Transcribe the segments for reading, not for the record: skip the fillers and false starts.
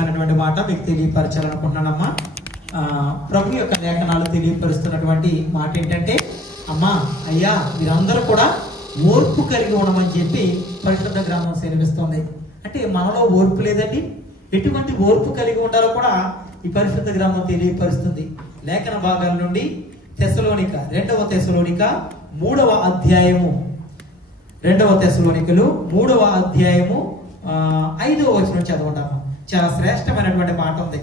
శ్రేష్టమైనటువంటి మాట మీకు తెలియపరచాలనుకుంటున్నానమ్మా. ప్రభు యొక్క లేఖనాలు తెలియపరుస్తున్నటువంటి మాట ఏంటంటే, అమ్మా అయ్యా మీరందరూ కూడా ఓర్పు కలిగి ఉండమని చెప్పి పరిశుద్ధ గ్రంథం సెలవిస్తుంది. అంటే మనలో ఓర్పు లేదండి, ఎటువంటి ఓర్పు కలిగి ఉండాలో కూడా ఈ పరిశుద్ధ గ్రంథం తెలియపరుస్తుంది. లేఖన భాగాల నుండి తెస్సలోనిక 2వ తెస్సలోనిక 3వ అధ్యాయము 2వ తెస్సలోనికలు 3వ అధ్యాయము 5వ వచనం చదవటాము. చాలా శ్రేష్టమైనటువంటి మాట ఉంది.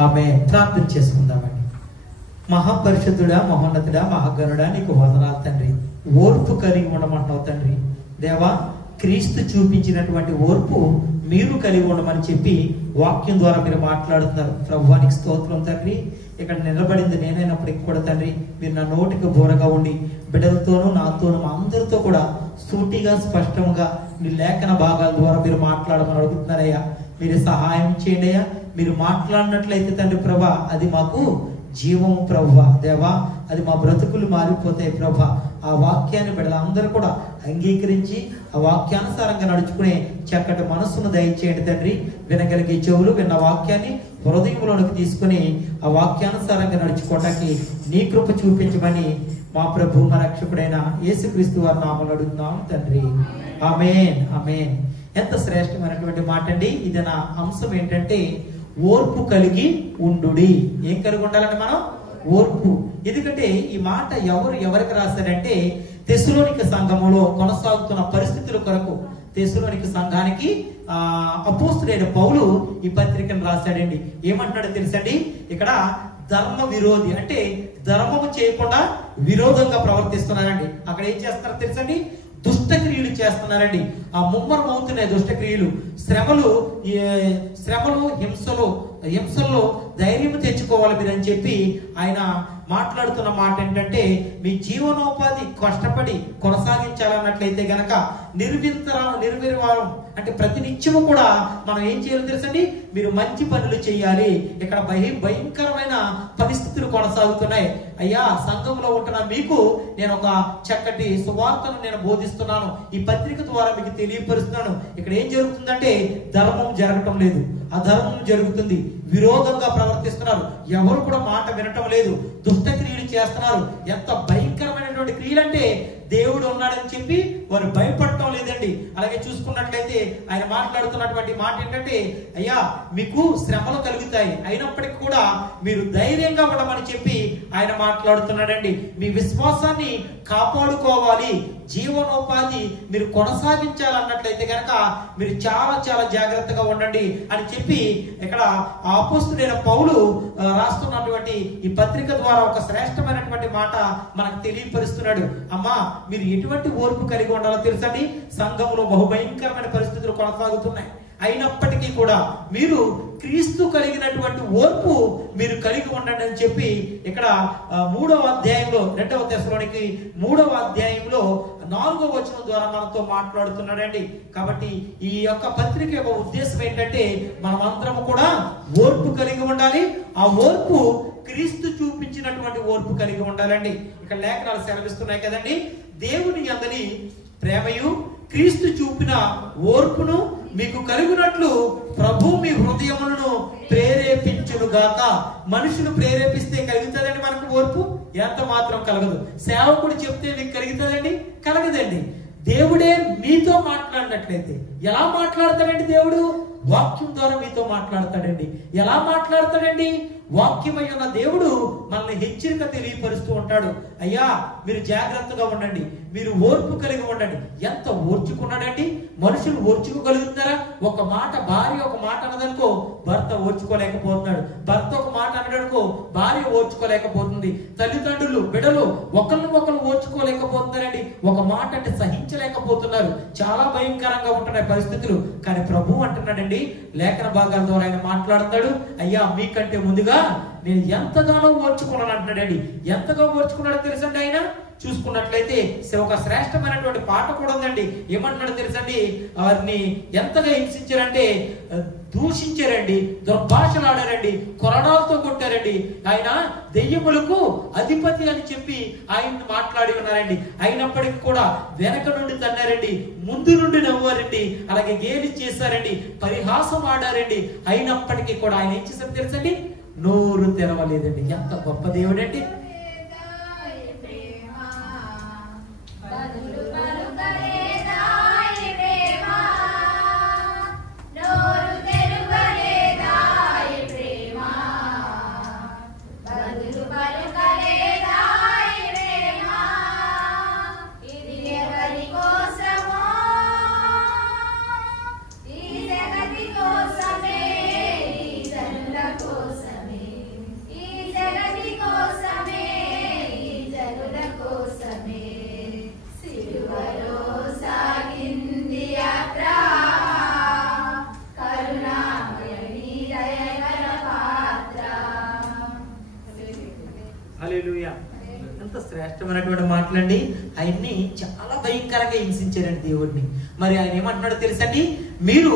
ఆమె ప్రార్థన చేసుకుందామండి. మహాపరిశుద్ధుడా, మహోన్నతుడా, మహాగణుడా, నీకు వందనాలు తండ్రి. ఓర్పు కలిగి ఉండమంటున్నావు తండ్రి. దేవా, క్రీస్తు చూపించినటువంటి ఓర్పు మీరు కలిగి ఉండమని చెప్పి వాక్యం ద్వారా మీరు మాట్లాడుతున్నారు. ప్రభువానికి స్తోత్రం తండ్రి. ఇక్కడ నిలబడింది నేనైనప్పటికీ కూడా తండ్రి, మీరు నా నోటికి బోరగా ఉండి బిడ్డలతోనూ నాతోనూ మా అందరితో కూడా సూటిగా స్పష్టంగా మీ లేఖన భాగాల ద్వారా మీరు మాట్లాడమని అడుగుతున్నారయ్యా. మీరు సహాయం చేయండి అయ్యా. మీరు మాట్లాడినట్లయితే తండ్రి ప్రభా, అది మాకు జీవము ప్రభువా. దేవా, అది మా బ్రతుకులు మారిపోతాయి ప్రభా. ఆ వాక్యాన్ని బిడ్డలందరూ కూడా అంగీకరించి ఆ వాక్యానుసారంగా నడుచుకునే చక్కటి మనస్సును దయచేయండి తండ్రి. వినగలిగే చెవులు విన్న వాక్యాన్ని హృదయంలోనికి తీసుకుని ఆ వాక్యానుసారంగా నడుచుకోవటానికి నీ కృప చూపించమని మా ప్రభు మా రక్షకుడైన యేసుక్రీస్తు వారి నామములో అడుగుతున్నాం తండ్రి. ఆమేన్, ఆమేన్. ఎంత శ్రేష్టమైనటువంటి మాట అండి. ఇది నా అంశం ఏంటంటే, ఓర్పు కలిగి ఉండుడి. ఏం కలిగి ఉండాలంటే మనం? ఓర్పు. ఎందుకంటే ఈ మాట ఎవరికి రాశారంటే, తెస్సలోనిక సంఘములో కొనసాగుతున్న పరిస్థితుల కొరకు తెస్సలోనిక సంఘానికి అపోస్తుడైన పౌలు ఈ పత్రికను రాశాడండి. ఏమంటున్నాడో తెలుసండి, ఇక్కడ ధర్మ విరోధి అంటే ధర్మము చేయకుండా విరోధంగా ప్రవర్తిస్తున్నారండి. అక్కడ ఏం చేస్తున్నారో తెలుసండి, దుష్ట క్రియలు చేస్తున్నారండి. ఆ ముమ్మరం అవుతున్నాయి దుష్ట క్రియలు. శ్రమలు హింసల్లో ధైర్యం తెచ్చుకోవాలి మీరు అని చెప్పి ఆయన మాట్లాడుతున్న మాట ఏంటంటే, మీ జీవనోపాధి కష్టపడి కొనసాగించాలన్నట్లయితే గనక నిర్వివారం అంటే ప్రతినిత్యము కూడా మనం ఏం చేయాలో తెలుసండి, మీరు మంచి పనులు చేయాలి. ఇక్కడ భయంకరమైన పరిస్థితులు కొనసాగుతున్నాయి. అయ్యా, సంఘంలో ఉంటున్న మీకు నేను ఒక చక్కటి సువార్తను నేను బోధిస్తున్నాను, ఈ పత్రిక ద్వారా మీకు తెలియపరుస్తున్నాను. ఇక్కడ ఏం జరుగుతుందంటే, ధర్మం జరగటం లేదు, అధర్మం జరుగుతుంది. విరోధంగా ప్రవర్తిస్తున్నారు. ఎవరు కూడా మాట వినటం లేదు. దుష్ట క్రియలు చేస్తున్నారు. ఎంత భయంకరమైనటువంటి క్రియలు అంటే, దేవుడు ఉన్నాడని చెప్పి వారు భయపడటం లేదండి. అలాగే చూసుకున్నట్లయితే ఆయన మాట్లాడుతున్నటువంటి మాట ఏంటంటే, అయ్యా మీకు శ్రమలు కలుగుతాయి, అయినప్పటికీ కూడా మీరు ధైర్యంగా ఉండమని చెప్పి ఆయన మాట్లాడుతున్నాడండి. మీ విశ్వాసాన్ని కాపాడుకోవాలి, జీవనోపాధి మీరు కొనసాగించాలన్నట్లయితే కనుక మీరు చాలా చాలా జాగ్రత్తగా ఉండండి అని చెప్పి ఇక్కడ అపోస్తలుడైన పౌలు రాస్తున్నటువంటి ఈ పత్రిక ద్వారా ఒక శ్రేష్టమైనటువంటి మాట మనకు తెలియపరుస్తున్నాడు. అమ్మా, మీరు ఎటువంటి ఓర్పు కలిగి ఉండాలో తెలుసండి. సంఘంలో బహుభయంకరమైన పరిస్థితులు కొనసాగుతున్నాయి, అయినప్పటికీ కూడా మీరు క్రీస్తు కలిగినటువంటి ఓర్పు మీరు కలిగి ఉండండి అని చెప్పి ఇక్కడ 3వ అధ్యాయంలో 2వ తెస్సలోనిక 3వ అధ్యాయంలో 4వ వచనం ద్వారా మనతో మాట్లాడుతున్నాడండి. కాబట్టి ఈ యొక్క పత్రిక యొక్క ఉద్దేశం ఏంటంటే, మనమందరం కూడా ఓర్పు కలిగి ఉండాలి. ఆ ఓర్పు క్రీస్తు చూపించినటువంటి ఓర్పు కలిగి ఉండాలండి. ఇక్కడ లేఖనాలు సెలవిస్తున్నాయి కదండి, దేవుని యందలి ప్రేమయు క్రీస్తు చూపిన ఓర్పును మీకు కలుగునట్లు ప్రభు మీ హృదయములను ప్రేరేపించును గాక. మనుషులు ప్రేరేపిస్తే కలుగుతుందండి మనకు ఓర్పు? ఎంత మాత్రం కలగదు. సేవకుడు చెప్తే మీకు కలుగుతుందండి? కలగదండి. దేవుడే మీతో మాట్లాడినట్లయితే ఎలా మాట్లాడతాడండి? దేవుడు వాక్యం ద్వారా మీతో మాట్లాడతాడండి. ఎలా మాట్లాడతాడండి? వాక్యమై ఉన్న దేవుడు మనల్ని హెచ్చరిక తెలియపరుస్తూ ఉంటాడు. అయ్యా, మీరు జాగ్రత్తగా ఉండండి, మీరు ఓర్పు కలిగి ఉండండి. ఎంత ఓర్చుకున్నాడండి? మనుషులు ఓర్చుకోగలుగుతున్నారా? ఒక మాట భార్య ఒక మాట అన్నదనుకో భర్త ఓర్చుకోలేకపోతున్నాడు, భర్త ఒక మాట అన్నదనుకో భార్య ఓర్చుకోలేకపోతుంది, తల్లిదండ్రులు బిడ్డలు ఒకరిని ఓర్చుకోలేకపోతున్నారండి. ఒక మాట అంటే సహించలేకపోతున్నారు. చాలా భయంకరంగా ఉంటున్నాయి పరిస్థితులు. కానీ ప్రభు అంటున్నాడండి, లేఖన భాగాల ద్వారా ఆయన మాట్లాడుతాడు. అయ్యా, మీకంటే ముందుగా నేను ఎంతగానో ఓర్చుకున్నాను అంటున్నాడండి. ఎంతగా ఓర్చుకున్నాడో తెలుసండి ఆయన? చూసుకున్నట్లయితే ఒక శ్రేష్టమైనటువంటి పాట కూడా ఉందండి. ఏమంటున్నాడు తెలుసండి, వారిని ఎంతగా హింసించారంటే దూషించారండి, దుర్భాషలాడారండి, కొరడాలతో కొట్టారండి. ఆయన దెయ్యములకు అధిపతి అని చెప్పి ఆయన మాట్లాడి ఉన్నారండి. అయినప్పటికీ కూడా వెనక నుండి తన్నారండి, ముందు నుండి నవ్వారండి, అలాగే గేలి చేశారండి, పరిహాసం ఆడారండి. అయినప్పటికీ కూడా ఆయన ఏం చేశారు తెలుసండి, నోరు తెరవలేదండి. ఎంత గొప్ప దేవుడండి. ఎంత శ్రేష్టమైనటువంటి మాటలండి. ఆయన్ని చాలా భయంకరంగా హింసించారండి దేవుడిని. మరి ఆయన ఏమంటున్నాడో తెలుసండి, మీరు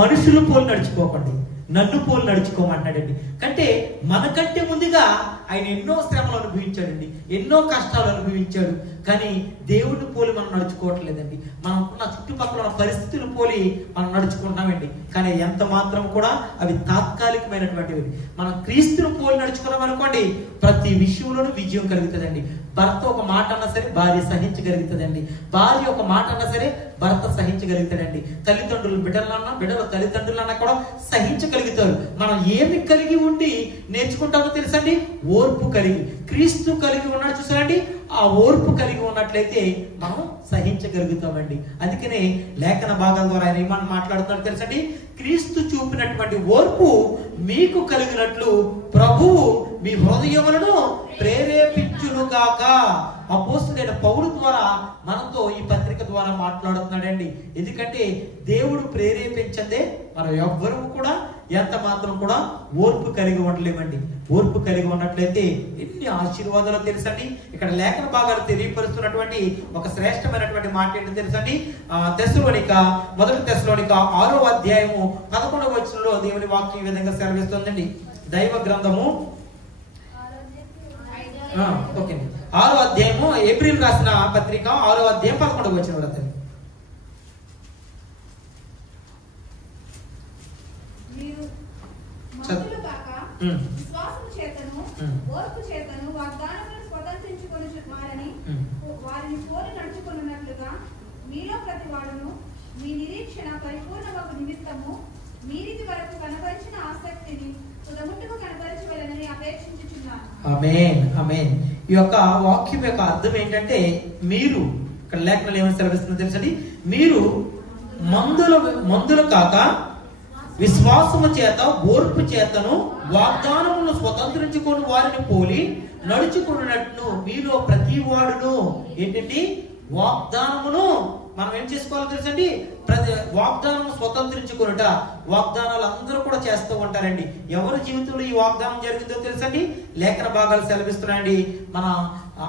మనుషులు పోలు నడుచుకోకండి, నన్ను పోలు నడుచుకోమంటాడండి. కంటే మనకంటే ముందుగా ఆయన ఎన్నో శ్రమలు అనుభవించాడండి, ఎన్నో కష్టాలు అనుభవించాడు. కానీ దేవుడిని పోలి మనం నడుచుకోవట్లేదండి. మనం ఉన్న చుట్టుపక్కల ఉన్న పరిస్థితులు పోలి మనం నడుచుకుంటున్నామండి. కానీ ఎంత మాత్రం కూడా అవి తాత్కాలికమైనటువంటివి. మనం క్రీస్తుని పోలి నడుచుకున్నాం అనుకోండి, ప్రతి విషయంలోనూ విజయం కలుగుతుందండి. భర్త ఒక మాట అన్నా సరే భార్య సహించగలుగుతుందండి, భార్య ఒక మాట అన్నా సరే భర్త సహించగలుగుతాడండి. తల్లిదండ్రులు బిడ్డలన్నా, బిడ్డలు తల్లిదండ్రులన్నా కూడా సహించగలుగుతారు. మనం ఏమి కలిగి ఉండి నేర్చుకుంటామో తెలుసండి, ఓర్పు కలిగి. క్రీస్తు కలిగి ఉన్నాడు చూసారండి, ఆ ఓర్పు కలిగి ఉన్నట్లయితే మనం సహించగలుగుతామండి. అందుకనే లేఖన భాగాల ద్వారా ఆయన ఏమని మాట్లాడుతున్నాడు తెలుసండి, క్రీస్తు చూపినటువంటి ఓర్పు మీకు కలిగినట్లు ప్రభువు మీ హృదయములను ప్రేరేపించునుగాక. అపోస్తలుడైన పౌలు ద్వారా మనతో ఈ పత్రిక ద్వారా మాట్లాడుతున్నాడండి. ఎందుకంటే దేవుడు ప్రేరేపించదే మనం ఎవ్వరూ కూడా ఎంత మాత్రం కూడా ఓర్పు కలిగి ఉండలేమండి. ఓర్పు కలిగి ఉన్నట్లయితే ఎన్ని ఆశీర్వాదాలు తెలుసండి. ఇక్కడ లేఖన భాగాలు తెలియపరుస్తున్నటువంటి ఒక శ్రేష్టమైనటువంటి మాట ఏంటో తెలుసండి, తెస్సలోనిక 1 తెస్సలోనిక 6వ అధ్యాయము 11వ వచనంలో దేవుని వాక్యం ఈ విధంగా సెలవిస్తుందండి. దైవ గ్రంథము 6వ అధ్యాయము, ఏప్రిల్ రాసిన పత్రిక 6వ అధ్యాయం 11వ వచనం వరకు. విశ్వాసము చేతను ఓర్పు చేతను వాగ్దానములను స్వతంత్రించుకొనువారని వారిని పోలి నడుచుకొనున్నట్లుగా మీలో ప్రతి వాడును మీ నిరీక్షణ పరిపూర్ణమగు నిమిత్తము మీరిది వరకు కనపరిచిన ఆసక్తిని తుదముట్టుకు కనపరచవలెనని అపేక్షించుచున్నాను. ఆమేన్, ఆమేన్. ఈ యొక్క వాక్యం యొక్క అర్థం ఏంటంటే, మీరు ఇక్కడ లేఖనాలు ఏమని సెలవిస్తుందో తెలుసండి, మీరు మందులు కాక విశ్వాసము చేత ఓర్పు చేతను వాగ్దానమును స్వతంత్రించుకొని వారిని పోలి నడుచుకున్నట్టు మీలో ప్రతి వాడును ఏంటండి, వాగ్దానమును మనం ఏం చేసుకోవాలో తెలుసండి, వాగ్దానం స్వతంత్రించుకున్నట. వాగ్దానాలు అందరూ కూడా చేస్తూ ఉంటారండి. ఎవరి జీవితంలో ఈ వాగ్దానం జరిగిందో తెలుసండి, లేఖన భాగాలు సెలవిస్తున్నాయండి. మన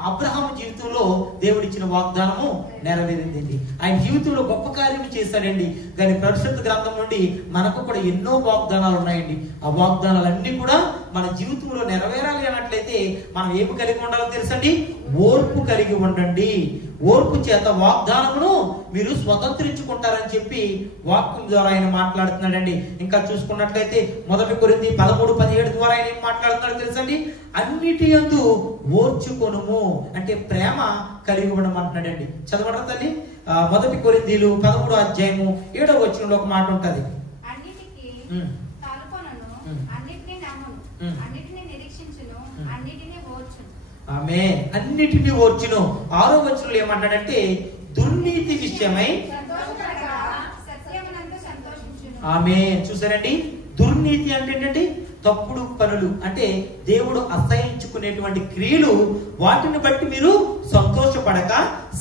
అబ్రహాము జీవితంలో దేవుడిచ్చిన వాగ్దానము నెరవేరిందండి. ఆయన జీవితంలో గొప్ప కార్యము చేశాడండి. కానీ పరిశుద్ధ గ్రంథం నుండి మనకు కూడా ఎన్నో వాగ్దానాలు ఉన్నాయండి. ఆ వాగ్దానాలన్నీ కూడా మన జీవితంలో నెరవేరాలి అన్నట్లయితే మనం ఏమి కలిగి ఉండాలో తెలుసండి, ఓర్పు కలిగి ఉండండి. ఓర్పు చేత వాగ్దానమును మీరు స్వతంత్రించుకుంటారని చెప్పి వాక్యం ద్వారా ఆయన మాట్లాడుతున్నాడండి. ఇంకా చూసుకున్నట్లయితే 1 కొరింథీ 13:17 ద్వారా ఆయన ఏం మాట్లాడుతున్నాడు తెలుసండి, అన్నిటి యందు ఓర్చుకొనుము అంటే ప్రేమ కలిగి ఉండమంటున్నాడండి. చదవడం తల్లి, 1 కొరింథీలు 13వ అధ్యాయము 7వ వచనంలో ఒక మాట ఉంటది. అన్నిటికీ తాల్కొనను, అన్నిటిని నమ్మును, అన్నిటిని నిరీక్షించును, అన్నిటిని ఓర్చును. ఆమేన్. అన్నిటిని ఓర్చును. 6వ వచనంలో ఏమంటాడంటే, దుర్నీతి విషయమై ఆమేన్. చూసారండి, దుర్నీతి అంటే ఏంటంటే తప్పుడు పనులు, అంటే దేవుడు అసహించుకునేటువంటి క్రియలు. వాటిని బట్టి మీరు సంతోషపడక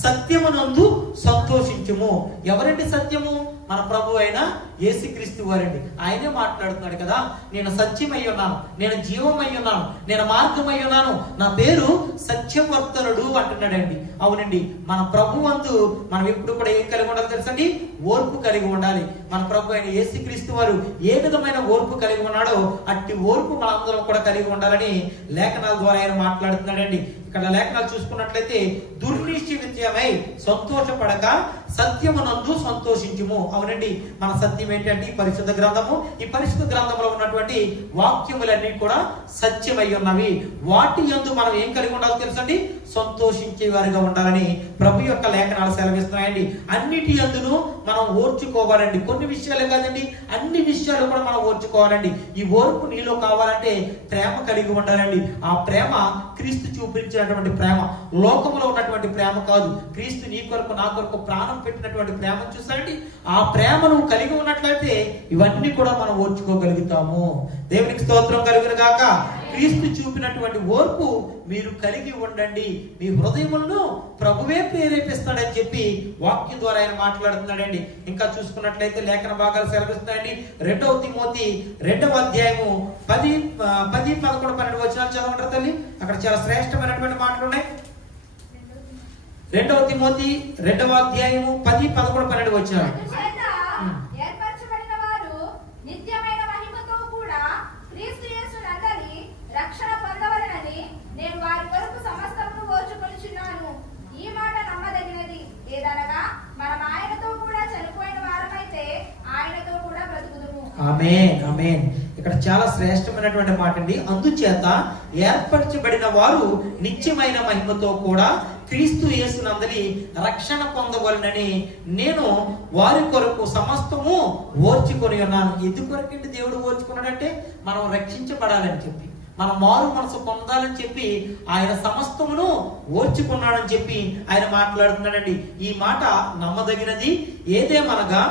సత్యమునందు సంతోషించుము. ఎవరండి సత్యము? మన ప్రభు అయిన యేసుక్రీస్తు వారండి. ఆయనే మాట్లాడుతున్నాడు కదా, నేను సత్యమై ఉన్నాను, నేను జీవమై ఉన్నాను, నేను మార్గమై ఉన్నాను, నా పేరు సత్యవర్తనుడు అంటున్నాడండి. అవునండి, మన ప్రభు అందు మనం ఎప్పుడు కూడా ఏం కలిగి ఉండాలి తెలుసండి? ఓర్పు కలిగి ఉండాలి. మన ప్రభు అయిన యేసుక్రీస్తు వారు ఏ విధమైన ఓర్పు కలిగి ఉన్నాడో అట్టి ఓర్పు మనందరం కూడా కలిగి ఉండాలని లేఖనాల ద్వారా ఆయన మాట్లాడుతున్నాడండి. ఇక్కడ లేఖనాలు చూసుకున్నట్లయితే దుర్నిశ్చయమై సంతోషపడక సత్యమునందు సంతోషించుము. అవునండి, మన సత్యం ఏంటంటే ఈ పరిశుద్ధ గ్రంథము. ఈ పరిశుద్ధ గ్రంథంలో ఉన్నటువంటి వాక్యములన్నీ కూడా సత్యమై ఉన్నవి. వాటి యందు మనం ఏం కలిగి ఉండాలో తెలుసండి? సంతోషించే వారిగా ఉండాలని ప్రభు యొక్క లేఖనాలు సెలవిస్తున్నాయండి. అన్నిటి యందును మనం ఓర్చుకోవాలండి. కొన్ని విషయాలే కాదండి, అన్ని విషయాలు కూడా మనం ఓర్చుకోవాలండి. ఈ ఓర్పు నీలో కావాలంటే ప్రేమ కలిగి ఉండాలండి. ఆ ప్రేమ క్రీస్తు చూపించినటువంటి ప్రేమ, లోకములో ఉన్నటువంటి ప్రేమ కాదు. క్రీస్తు నీ కొరకు నా కొరకు ప్రాణం పెట్టినటువంటి ప్రేమను చూసారండి. ఆ ప్రేమను కలిగి ఉన్నట్లయితే ఇవన్నీ కూడా మనం ఓర్చుకోగలుగుతాము. దేవునికి స్తోత్రం కలుగును గాక. క్రీస్తు చూపినటువంటి ఓర్పు మీరు కలిగి ఉండండి. మీ హృదయములను ప్రభువే ప్రేరేపిస్తాడని చెప్పి వాక్యం ద్వారా ఆయన మాట్లాడుతున్నాడండి. ఇంకా చూసుకున్నట్లయితే లేఖన భాగాలు సెలవిస్తున్నాయండి. 2వ తిమోతి 2వ అధ్యాయము 10, 11, 12 వచనాలు చదవండి తల్లి. అక్కడ చాలా శ్రేష్టమైనటువంటి మాటలు ఉన్నాయి. 2వ తిమోతి 2వ అధ్యాయము 10, 11, 12 వచనాలు. రక్షణ పొందవలెనని నేను వారి కొరకు సమస్తమును ఓర్చుకొనుచున్నాను. ఈ మాట నమ్మదగినది. ఏదనగా మనం ఆయనతో కూడా చనిపోయిన వారమైతే ఆయనతో కూడా బ్రతుకుదుము. ఆమేన్, ఆమేన్. ఇక్కడ చాలా శ్రేష్టమైనటువంటి మాట అండి. అందుచేత ఏర్పరచబడిన వారు నిత్యమైన మహిమతో కూడా క్రీస్తు యేసునందలి రక్షణ పొందవలనని నేను వారి కొరకు సమస్తము ఓర్చుకొని ఉన్నాను. ఎందుకొరకండి దేవుడు ఓర్చుకున్నాడంటే మనం రక్షించబడాలని చెప్పి, మన మారు మనసు పొందాలని చెప్పి ఆయన సమస్తమును ఓర్చుకున్నాడని చెప్పి ఆయన మాట్లాడుతున్నాడండి. ఈ మాట నమ్మదగినది. ఏదేమనగా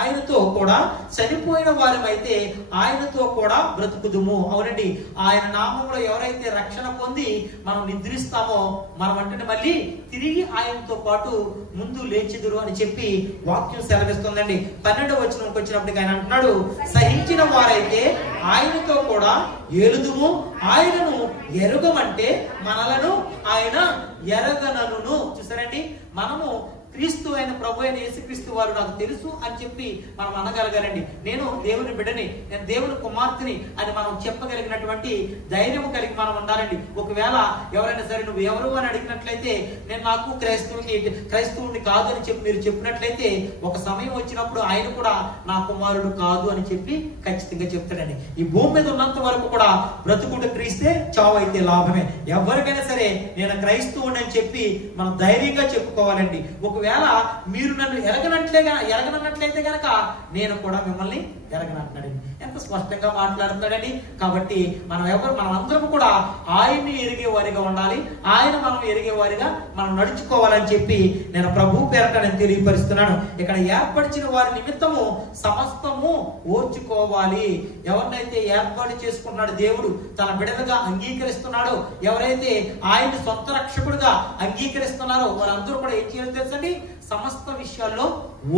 ఆయనతో కూడా చనిపోయిన వారమైతే ఆయనతో కూడా బ్రతుకుదుము. అవునండి, ఆయన నామంలో ఎవరైతే రక్షణ పొంది మనం నిద్రిస్తామో మనం అంటే మళ్ళీ తిరిగి ఆయనతో పాటు ముందు లేచిదురు అని చెప్పి వాక్యం సెలవిస్తుందండి. 12వ వచనంకి వచ్చినప్పటికి ఆయన అంటున్నాడు, సహించిన వారైతే ఆయనతో కూడా ఏలుదుము, ఆయనను ఎరుగమంటే మనలను ఆయన ఎరగనను. చూసారండి, మనము క్రీస్తు అయిన ప్రభు అయిన యేసుక్రీస్తు వారు నాకు తెలుసు అని చెప్పి మనం అనగలగాలండి. నేను దేవుని బిడ్డని, నేను దేవుని కుమార్తెని అని మనం చెప్పగలిగినటువంటి ధైర్యం కలిగి మనం ఉండాలండి. ఒకవేళ ఎవరైనా సరే నువ్వు ఎవరు అని అడిగినట్లయితే నేను నాకు క్రైస్తవుని కాదు అని చెప్పి మీరు చెప్పినట్లయితే ఒక సమయం వచ్చినప్పుడు ఆయన కూడా నా కుమారుడు కాదు అని చెప్పి ఖచ్చితంగా చెప్తాడండి. ఈ భూమి మీద ఉన్నంత వరకు కూడా బ్రతుకుంటూ క్రీస్తే, చావు అయితే లాభమే. ఎవరికైనా సరే నేను క్రైస్తవుని అని చెప్పి మనం ధైర్యంగా చెప్పుకోవాలండి. ఒకవేళ మీరు నన్ను ఎరగనట్లయితే గనక నేను కూడా మిమ్మల్ని ఎరగనంటున్నాడు. ఎంత స్పష్టంగా మాట్లాడుతున్నాడండి. కాబట్టి మనం అందరం కూడా ఆయన్ని ఎరిగే వారిగా ఉండాలి. ఆయన మనం ఎరిగే వారిగా మనం నడుచుకోవాలని చెప్పి నేను ప్రభు పేరట నేను తెలియపరుస్తున్నాను. ఇక్కడ ఏర్పరిచిన వారి నిమిత్తము సమస్తము ఓర్చుకోవాలి. ఎవరినైతే ఏర్పాటు చేసుకున్నాడు దేవుడు తన బిడ్డలుగా అంగీకరిస్తున్నాడో, ఎవరైతే ఆయన్ని సొంత రక్షకుడుగా అంగీకరిస్తున్నారో వారందరూ కూడా ఏం చేయాలో తెలుసండి? సమస్త విషయాల్లో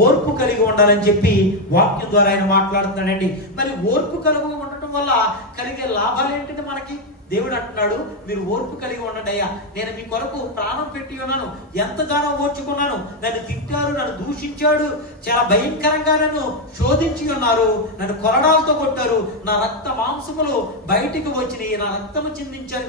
ఓర్పు కలిగి ఉండాలని చెప్పి వాక్యం ద్వారా ఆయన మాట్లాడుతున్నాడండి. మరి ఓర్పు కలిగి ఉండటం వల్ల కలిగే లాభాలు ఏంటంటే మనకి దేవుడు అంటున్నాడు, మీరు ఓర్పు కలిగి ఉండండి అయ్యా, నేను మీ కొరకు ప్రాణం పెట్టి ఉన్నాను, ఎంతగానో ఓర్చుకున్నాను, నన్ను తిట్టారు, నన్ను దూషించాడు, చాలా భయంకరంగా నన్ను శోధించి ఉన్నారు, నన్ను కొరడాలతో కొట్టారు, నా రక్త మాంసములు బయటికి వచ్చినాయి, నా రక్తము చిందించారు,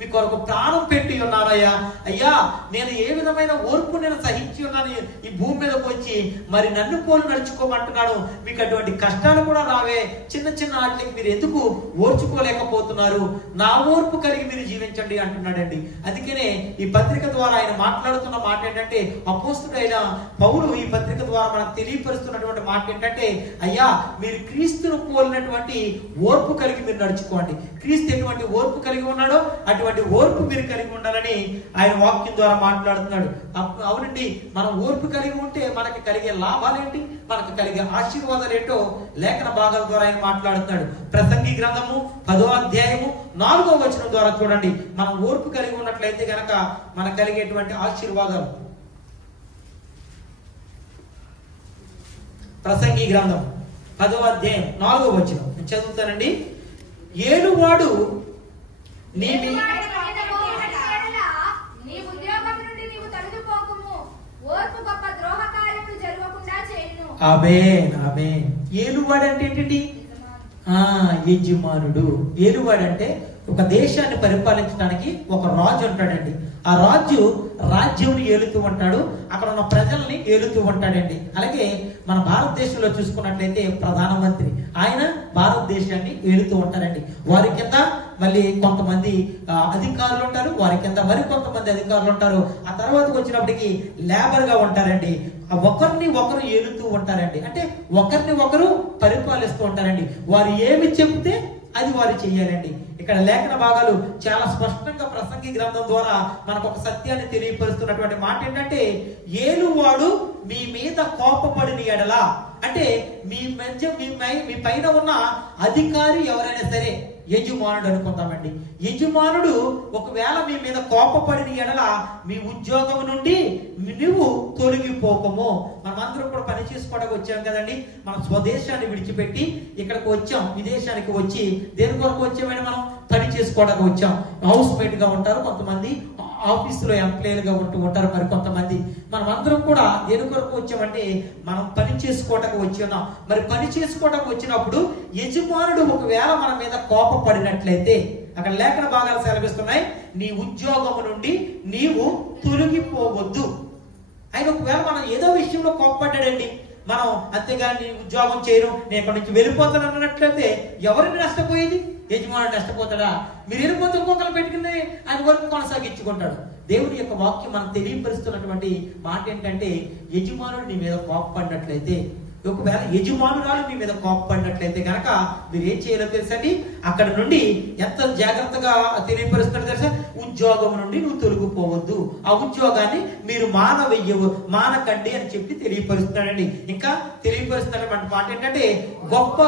మీ కొరకు ప్రాణం పెట్టి ఉన్నానయ్యా. అయ్యా, నేను ఏ విధమైన ఓర్పు నేను సహించి ఉన్నాను ఈ భూమి మీదకి వచ్చి, మరి నన్ను పోలు నడుచుకోమంటున్నాను. మీకు అటువంటి కష్టాలు కూడా రావే, చిన్న చిన్న వాటికి మీరు ఎందుకు ఓర్చుకోలేకపోతున్నారు? నా ఓర్పు కలిగి మీరు జీవించండి అంటున్నాడండి. అందుకనే ఈ పత్రిక ద్వారా ఆయన మాట్లాడుతున్న మాట ఏంటంటే, అపోస్తుడైన పౌలు ఈ పత్రిక ద్వారా మనకు తెలియపరుస్తున్నటువంటి మాట ఏంటంటే, అయ్యా మీరు క్రీస్తును పోలినటువంటి ఓర్పు కలిగి మీరు నడుచుకోండి. క్రీస్తు ఎటువంటి ఓర్పు కలిగి ఉన్నాడో అటువంటి ఓర్పు మీరు కలిగి ఉండాలని ఆయన వాక్యం ద్వారా మాట్లాడుతున్నాడు. అవునండి, మనం ఓర్పు కలిగి ఉంటే మనకి కలిగే లాభాలేంటి, మనకు కలిగే ఆశీర్వాదాలు ఏంటో లేఖన భాగాల ద్వారా ఆయన మాట్లాడుతున్నాడు. ప్రసంగి గ్రంథము 10వ అధ్యాయము 4వ వచనం ద్వారా చూడండి, మనం ఓర్పు కలిగి ఉన్నట్లయితే గనక మనకు కలిగేటువంటి ఆశీర్వాదాలు. ప్రసంగి గ్రంథం 10వ అధ్యాయం 4వ వచనం నేను చదువుతానండి. ఏలువాడు నీ ఆమేన్. ఏలువాడు అంటే ఏంటండి? యజమానుడు. ఏలువాడు అంటే ఒక దేశాన్ని పరిపాలించడానికి ఒక రాజు ఉంటాడండి. ఆ రాజు రాజ్యం ఏలుతూ ఉంటాడు, అక్కడ ఉన్న ప్రజల్ని ఏలుతూ ఉంటాడండి. అలాగే మన భారతదేశంలో చూసుకున్నట్లయితే ప్రధానమంత్రి ఆయన భారతదేశాన్ని ఏలుతూ ఉంటారండి. వారి కింద మళ్ళీ కొంతమంది అధికారులు ఉంటారు, వారి కింద మరి కొంతమంది అధికారులు ఉంటారు. ఆ తర్వాత వచ్చినప్పటికీ లేబర్ గా ఉంటారండి. ఒకరిని ఒకరు ఏలుతూ ఉంటారండి. అంటే ఒకరిని ఒకరు పరిపాలిస్తూ ఉంటారండి. వారు ఏమి చెబితే అది వారు చెయ్యాలండి. ఇక్కడ లేఖన భాగాలు చాలా స్పష్టంగా ప్రసంగి గ్రంథం ద్వారా మనకు ఒక సత్యాన్ని తెలియపరుస్తున్నటువంటి మాట ఏంటంటే, ఏలువాడు మీ మీద కోపపడిన ఎడల, అంటే మీ పైన ఉన్న అధికారి ఎవరైనా సరే యజమానుడు అనుకుంటామండి. యజమానుడు ఒకవేళ మీ మీద కోపపడిన ఎడల మీ ఉద్యోగం నుండి నువ్వు తొలగిపోకము. మనమందరం కూడా పని చేసుకోవడానికి వచ్చాం కదండి. మన స్వదేశాన్ని విడిచిపెట్టి ఇక్కడికి వచ్చాం, విదేశానికి వచ్చి దేని కొరకు వచ్చామని మనం పని చేసుకోవడానికి వచ్చాం. హౌస్ మేట్ గా ఉంటారు కొంతమంది, ఆఫీసులో ఎంప్లాయీలుగా ఉంటూ ఉంటారు మరి కొంతమంది. మనం అందరం కూడా దేని కొరకు వచ్చామంటే మనం పని చేసుకోవడానికి వచ్చి ఉన్నాం. మరి పని చేసుకోవడానికి వచ్చినప్పుడు యజమానుడు ఒకవేళ మన మీద కోపపడినట్లయితే అక్కడ లేఖన భాగాలు సెలవిస్తున్నాయి, నీ ఉద్యోగం నుండి నీవు తొలగిపోవద్దు. ఆయన ఒకవేళ మనం ఏదో విషయంలో కోపపడ్డాడండి, మనం అంతేగాని నీ ఉద్యోగం చేయను, నేను ఇక్కడి నుంచి వెళ్ళిపోతాను అన్నట్లయితే ఎవరిని నష్టపోయేది? యజమానుడు నష్టపోతాడా? మీరు వెళ్ళిపోతే ఇంకొకరు పెట్టుకుని ఆయన వరకు కొనసాగించుకుంటాడు. దేవుని యొక్క వాక్యం మనం తెలియపరుస్తున్నటువంటి మాట ఏంటంటే, యజమానుడు నీ మీద కోపపడినట్లయితే, ఒకవేళ యజమానురాలు మీ మీద కోపపడినట్లయితే కనుక మీరు ఏం చేయాలో తెలుసండి, అక్కడ నుండి ఎంత జాగ్రత్తగా తెలియపరుస్తున్నట్టు తెలుసా, ఉద్యోగం నుండి నువ్వు తొలగిపోవద్దు, ఆ ఉద్యోగాన్ని మీరు మానకండి అని చెప్పి తెలియపరుస్తున్నాడండి. ఇంకా తెలియపరుస్తున్నటువంటి మాట ఏంటంటే, గొప్ప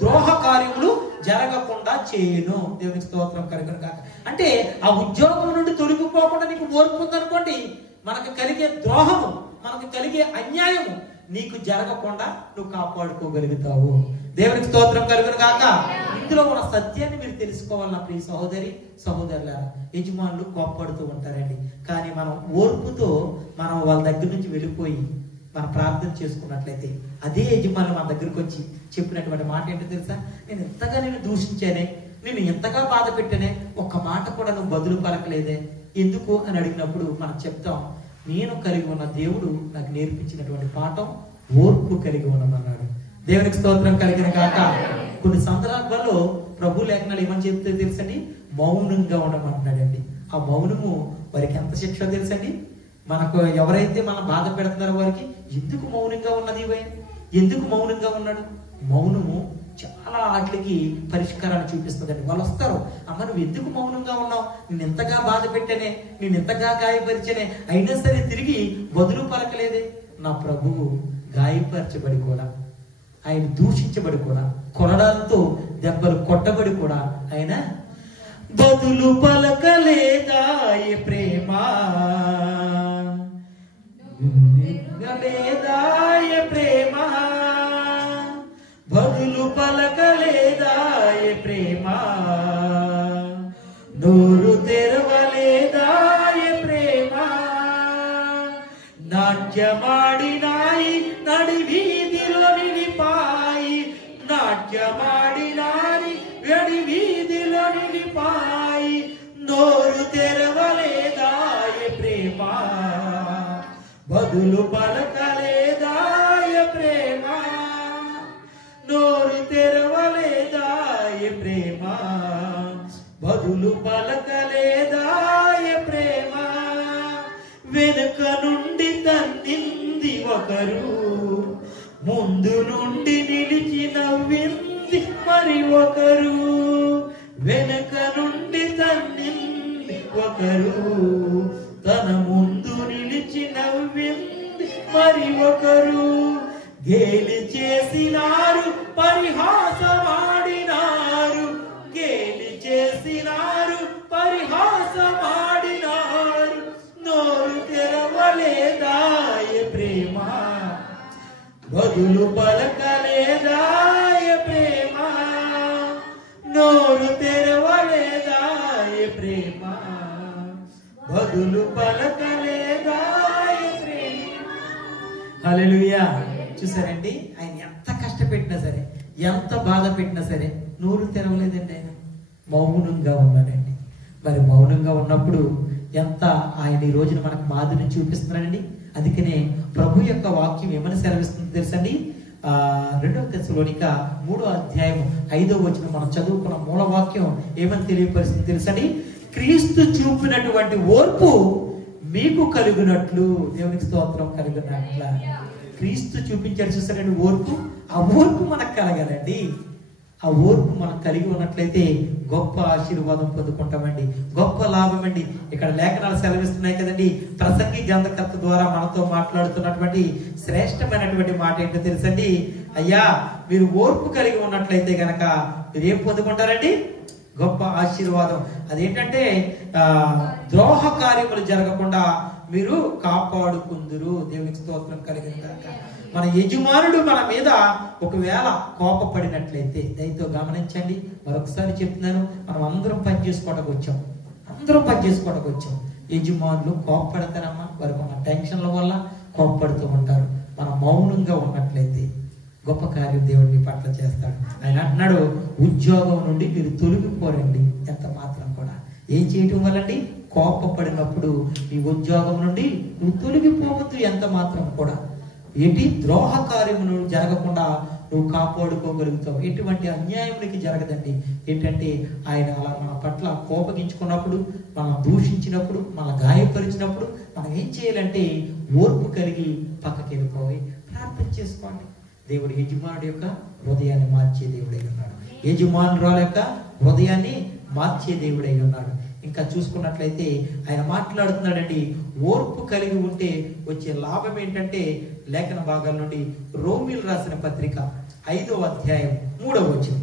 ద్రోహ కార్యములు జరగకుండా చేయను. దేవునికి స్తోత్రం కలుగును గాక. అంటే ఆ ఉద్యోగం నుండి తొలగిపోకుండా నీకు ఓర్పు ఉందనుకోండి, మనకు కలిగే ద్రోహము, మనకు కలిగే అన్యాయము నీకు జరగకుండా నువ్వు కాపాడుకోగలుగుతావు. దేవునికి స్తోత్రం కలుగును గాక. ఇందులో ఉన్న సత్యాన్ని మీరు తెలుసుకోవాలన్న ప్రియ సహోదరి సహోదరులారా, యజమానులు కోపడుతూ ఉంటారండి. కానీ మనం ఓర్పుతో మనం వాళ్ళ దగ్గర నుంచి వెళ్ళిపోయి మనం ప్రార్థన చేసుకున్నట్లయితే అదే యజమానులు మన దగ్గరికి వచ్చి చెప్పినటువంటి మాట ఏంటో తెలుసా, నేను ఎంతగా నేను దూషించానే, నేను ఎంతగా బాధ పెట్టానే, ఒక్క మాట కూడా నువ్వు బదులు పలకలేదే, ఎందుకు అని అడిగినప్పుడు మనం చెప్తాం, నేను కలిగి ఉన్న దేవుడు నాకు నేర్పించినటువంటి పాఠం ఓర్పు కలిగి ఉన్నామన్నాడు. దేవునికి స్తోత్రం కలిగిన కాక. కొన్ని సందర్భాల్లో ప్రభు లేఖనాలు ఏమని చెప్తే తెలుసండి, మౌనంగా ఉండమంటున్నాడండి. ఆ మౌనము వారికి ఎంత శిక్ష తెలుసండి. మనకు ఎవరైతే మనం బాధ పెడుతున్నారో వారికి ఎందుకు మౌనంగా ఉన్నది, ఎందుకు మౌనంగా ఉన్నాడు? మౌనము చాలా వాటికి పరిష్కారాన్ని చూపిస్తుందండి. వాళ్ళు వస్తారు, అమ్మ నువ్వు ఎందుకు మౌనంగా ఉన్నావు, నేను ఎంతగా బాధ పెట్టానే, నేను ఎంతగా గాయపరిచానే, అయినా సరే తిరిగి బదులు పలకలేదే. నా ప్రభువు గాయపరచబడి కూడా, ఆయన దూషించబడి కూడా, కొనడాలతో దెబ్బలు కొట్టబడి కూడా ఆయన బదులు పలకలేదా ఏ ప్రేమ, లేదా ఏ ప్రేమ, బదులు పలకలేదా ఏ ప్రేమ, నోరు తెరవలేదా ఏ ప్రేమ, నాట్యమాడినాయి నడి వీధిలో నిలిపాయి, నాట్యమాడినాయి నడి వీధిలో నిలిపాయి, నోరు తెరవలేదా ఏ ప్రేమ, బదులు పలకలేదా ఏ ప్రేమ, నోరు తెరవలేదా ఏ ప్రేమ, బదులు పలకలేదా ఏ ప్రేమ, వెనుక నుండి తన్నింది ఒకరు, ముందు నుండి నిలిచి నవ్వింది మరి ఒకరు, వెనుక నుండి తన్నింది ఒకరు, తన ముందు నిలిచి నవ్వింది మరి ఒకరు, గేలి చేసినారు పరిహాసమాడినారు, గేలి చేసినారు పరిహాసమాడినారు, నోరు తెరవలేదా ఏ ప్రేమ, బదులు బదులు పలకలేదా ఏ ప్రేమ, నోరు తెరవలేదా ఏ ప్రేమ, బదులు పలకలేదా ఏ ప్రేమ. హల్లెలూయా. చూసారండి, ఆయన ఎంత కష్టపెట్టినా సరే, ఎంత బాధ పెట్టినా సరే నోరు తెరవలేదండి. ఆయన మౌనంగా ఉన్నాడండి. మరి మౌనంగా ఉన్నప్పుడు ఎంత ఆయన ఈ రోజున మనకు మాదిరిని చూపిస్తున్నాడండి. అందుకనే ప్రభు యొక్క వాక్యం ఏమని సెలవిస్తుంది తెలుసండి? 2 తెస్సలోనిక 3:5 మనం చదువుకున్న మూల వాక్యం ఏమని తెలియపరుస్తుంది తెలుసండి? క్రీస్తు చూపినటువంటి ఓర్పు మీకు కలుగునట్లు, దేవునికి స్తోత్రం, కలుగునట్ల. క్రీస్తు చూపించాడు చూసారండి ఓర్పు. ఆ ఓర్పు మనకు కలగాలండి. ఆ ఓర్పు మనం కలిగి ఉన్నట్లయితే గొప్ప ఆశీర్వాదం పొందుకుంటామండి, గొప్ప లాభం అండి. ఇక్కడ లేఖనాలు సెలవిస్తున్నాయి కదండి. ప్రసంగి గ్రంథకర్త ద్వారా మనతో మాట్లాడుతున్నటువంటి శ్రేష్టమైనటువంటి మాట ఏంటో తెలుసండి? అయ్యా, మీరు ఓర్పు కలిగి ఉన్నట్లయితే గనక మీరు ఏం పొందుకుంటారండి? గొప్ప ఆశీర్వాదం. అదేంటంటే ద్రోహ కార్యములు జరగకుండా మీరు కాపాడుకుందురు. దేవునికి స్తోత్రం కలిగిన గాక. మన యజమానుడు మన మీద ఒకవేళ కోపపడినట్లయితే, దయతో గమనించండి, మరొకసారి చెప్తున్నాను, మనం అందరం పని చేసుకోవడానికి వచ్చాం, అందరం పని చేసుకోవడానికి వచ్చాం. యజమానులు కోపపడతారమ్మా, వారికి మన టెన్షన్ల వల్ల కోపపడుతూ ఉంటారు. మనం మౌనంగా ఉన్నట్లయితే గొప్ప కార్యం దేవుడు మీ పట్ల చేస్తాడు. ఆయన అంటున్నాడు, ఉద్యోగం నుండి మీరు తొలగిపోరండి ఎంత మాత్రం కూడా. ఏం చేయటం వల్లండి? కోపపడినప్పుడు నీ ఉద్యోగం నుండి నువ్వు తొలగిపోవద్దు ఎంత మాత్రం కూడా. ఏంటి? ద్రోహ కార్యమును జరగకుండా నువ్వు కాపాడుకోగలుగుతావు. ఎటువంటి అన్యాయమునికి జరగదండి. ఏంటంటే ఆయన అలా మన పట్ల కోపగించుకున్నప్పుడు, మనం దూషించినప్పుడు, మన గాయపరిచినప్పుడు మనం ఏం చేయాలంటే ఓర్పు కలిగి పక్కకి వెళ్ళిపోయి ప్రార్థన చేసుకోండి. దేవుడు యజమానుడి యొక్క హృదయాన్ని మార్చే దేవుడై ఉన్నాడు. యజమానురాల యొక్క హృదయాన్ని మార్చే దేవుడై ఉన్నాడు. ఇంకా చూసుకున్నట్లయితే ఆయన మాట్లాడుతున్నాడండి, ఓర్పు కలిగి ఉంటే వచ్చే లాభం ఏంటంటే, లేఖన భాగాల నుండి రోమీలు రాసిన పత్రిక 5:3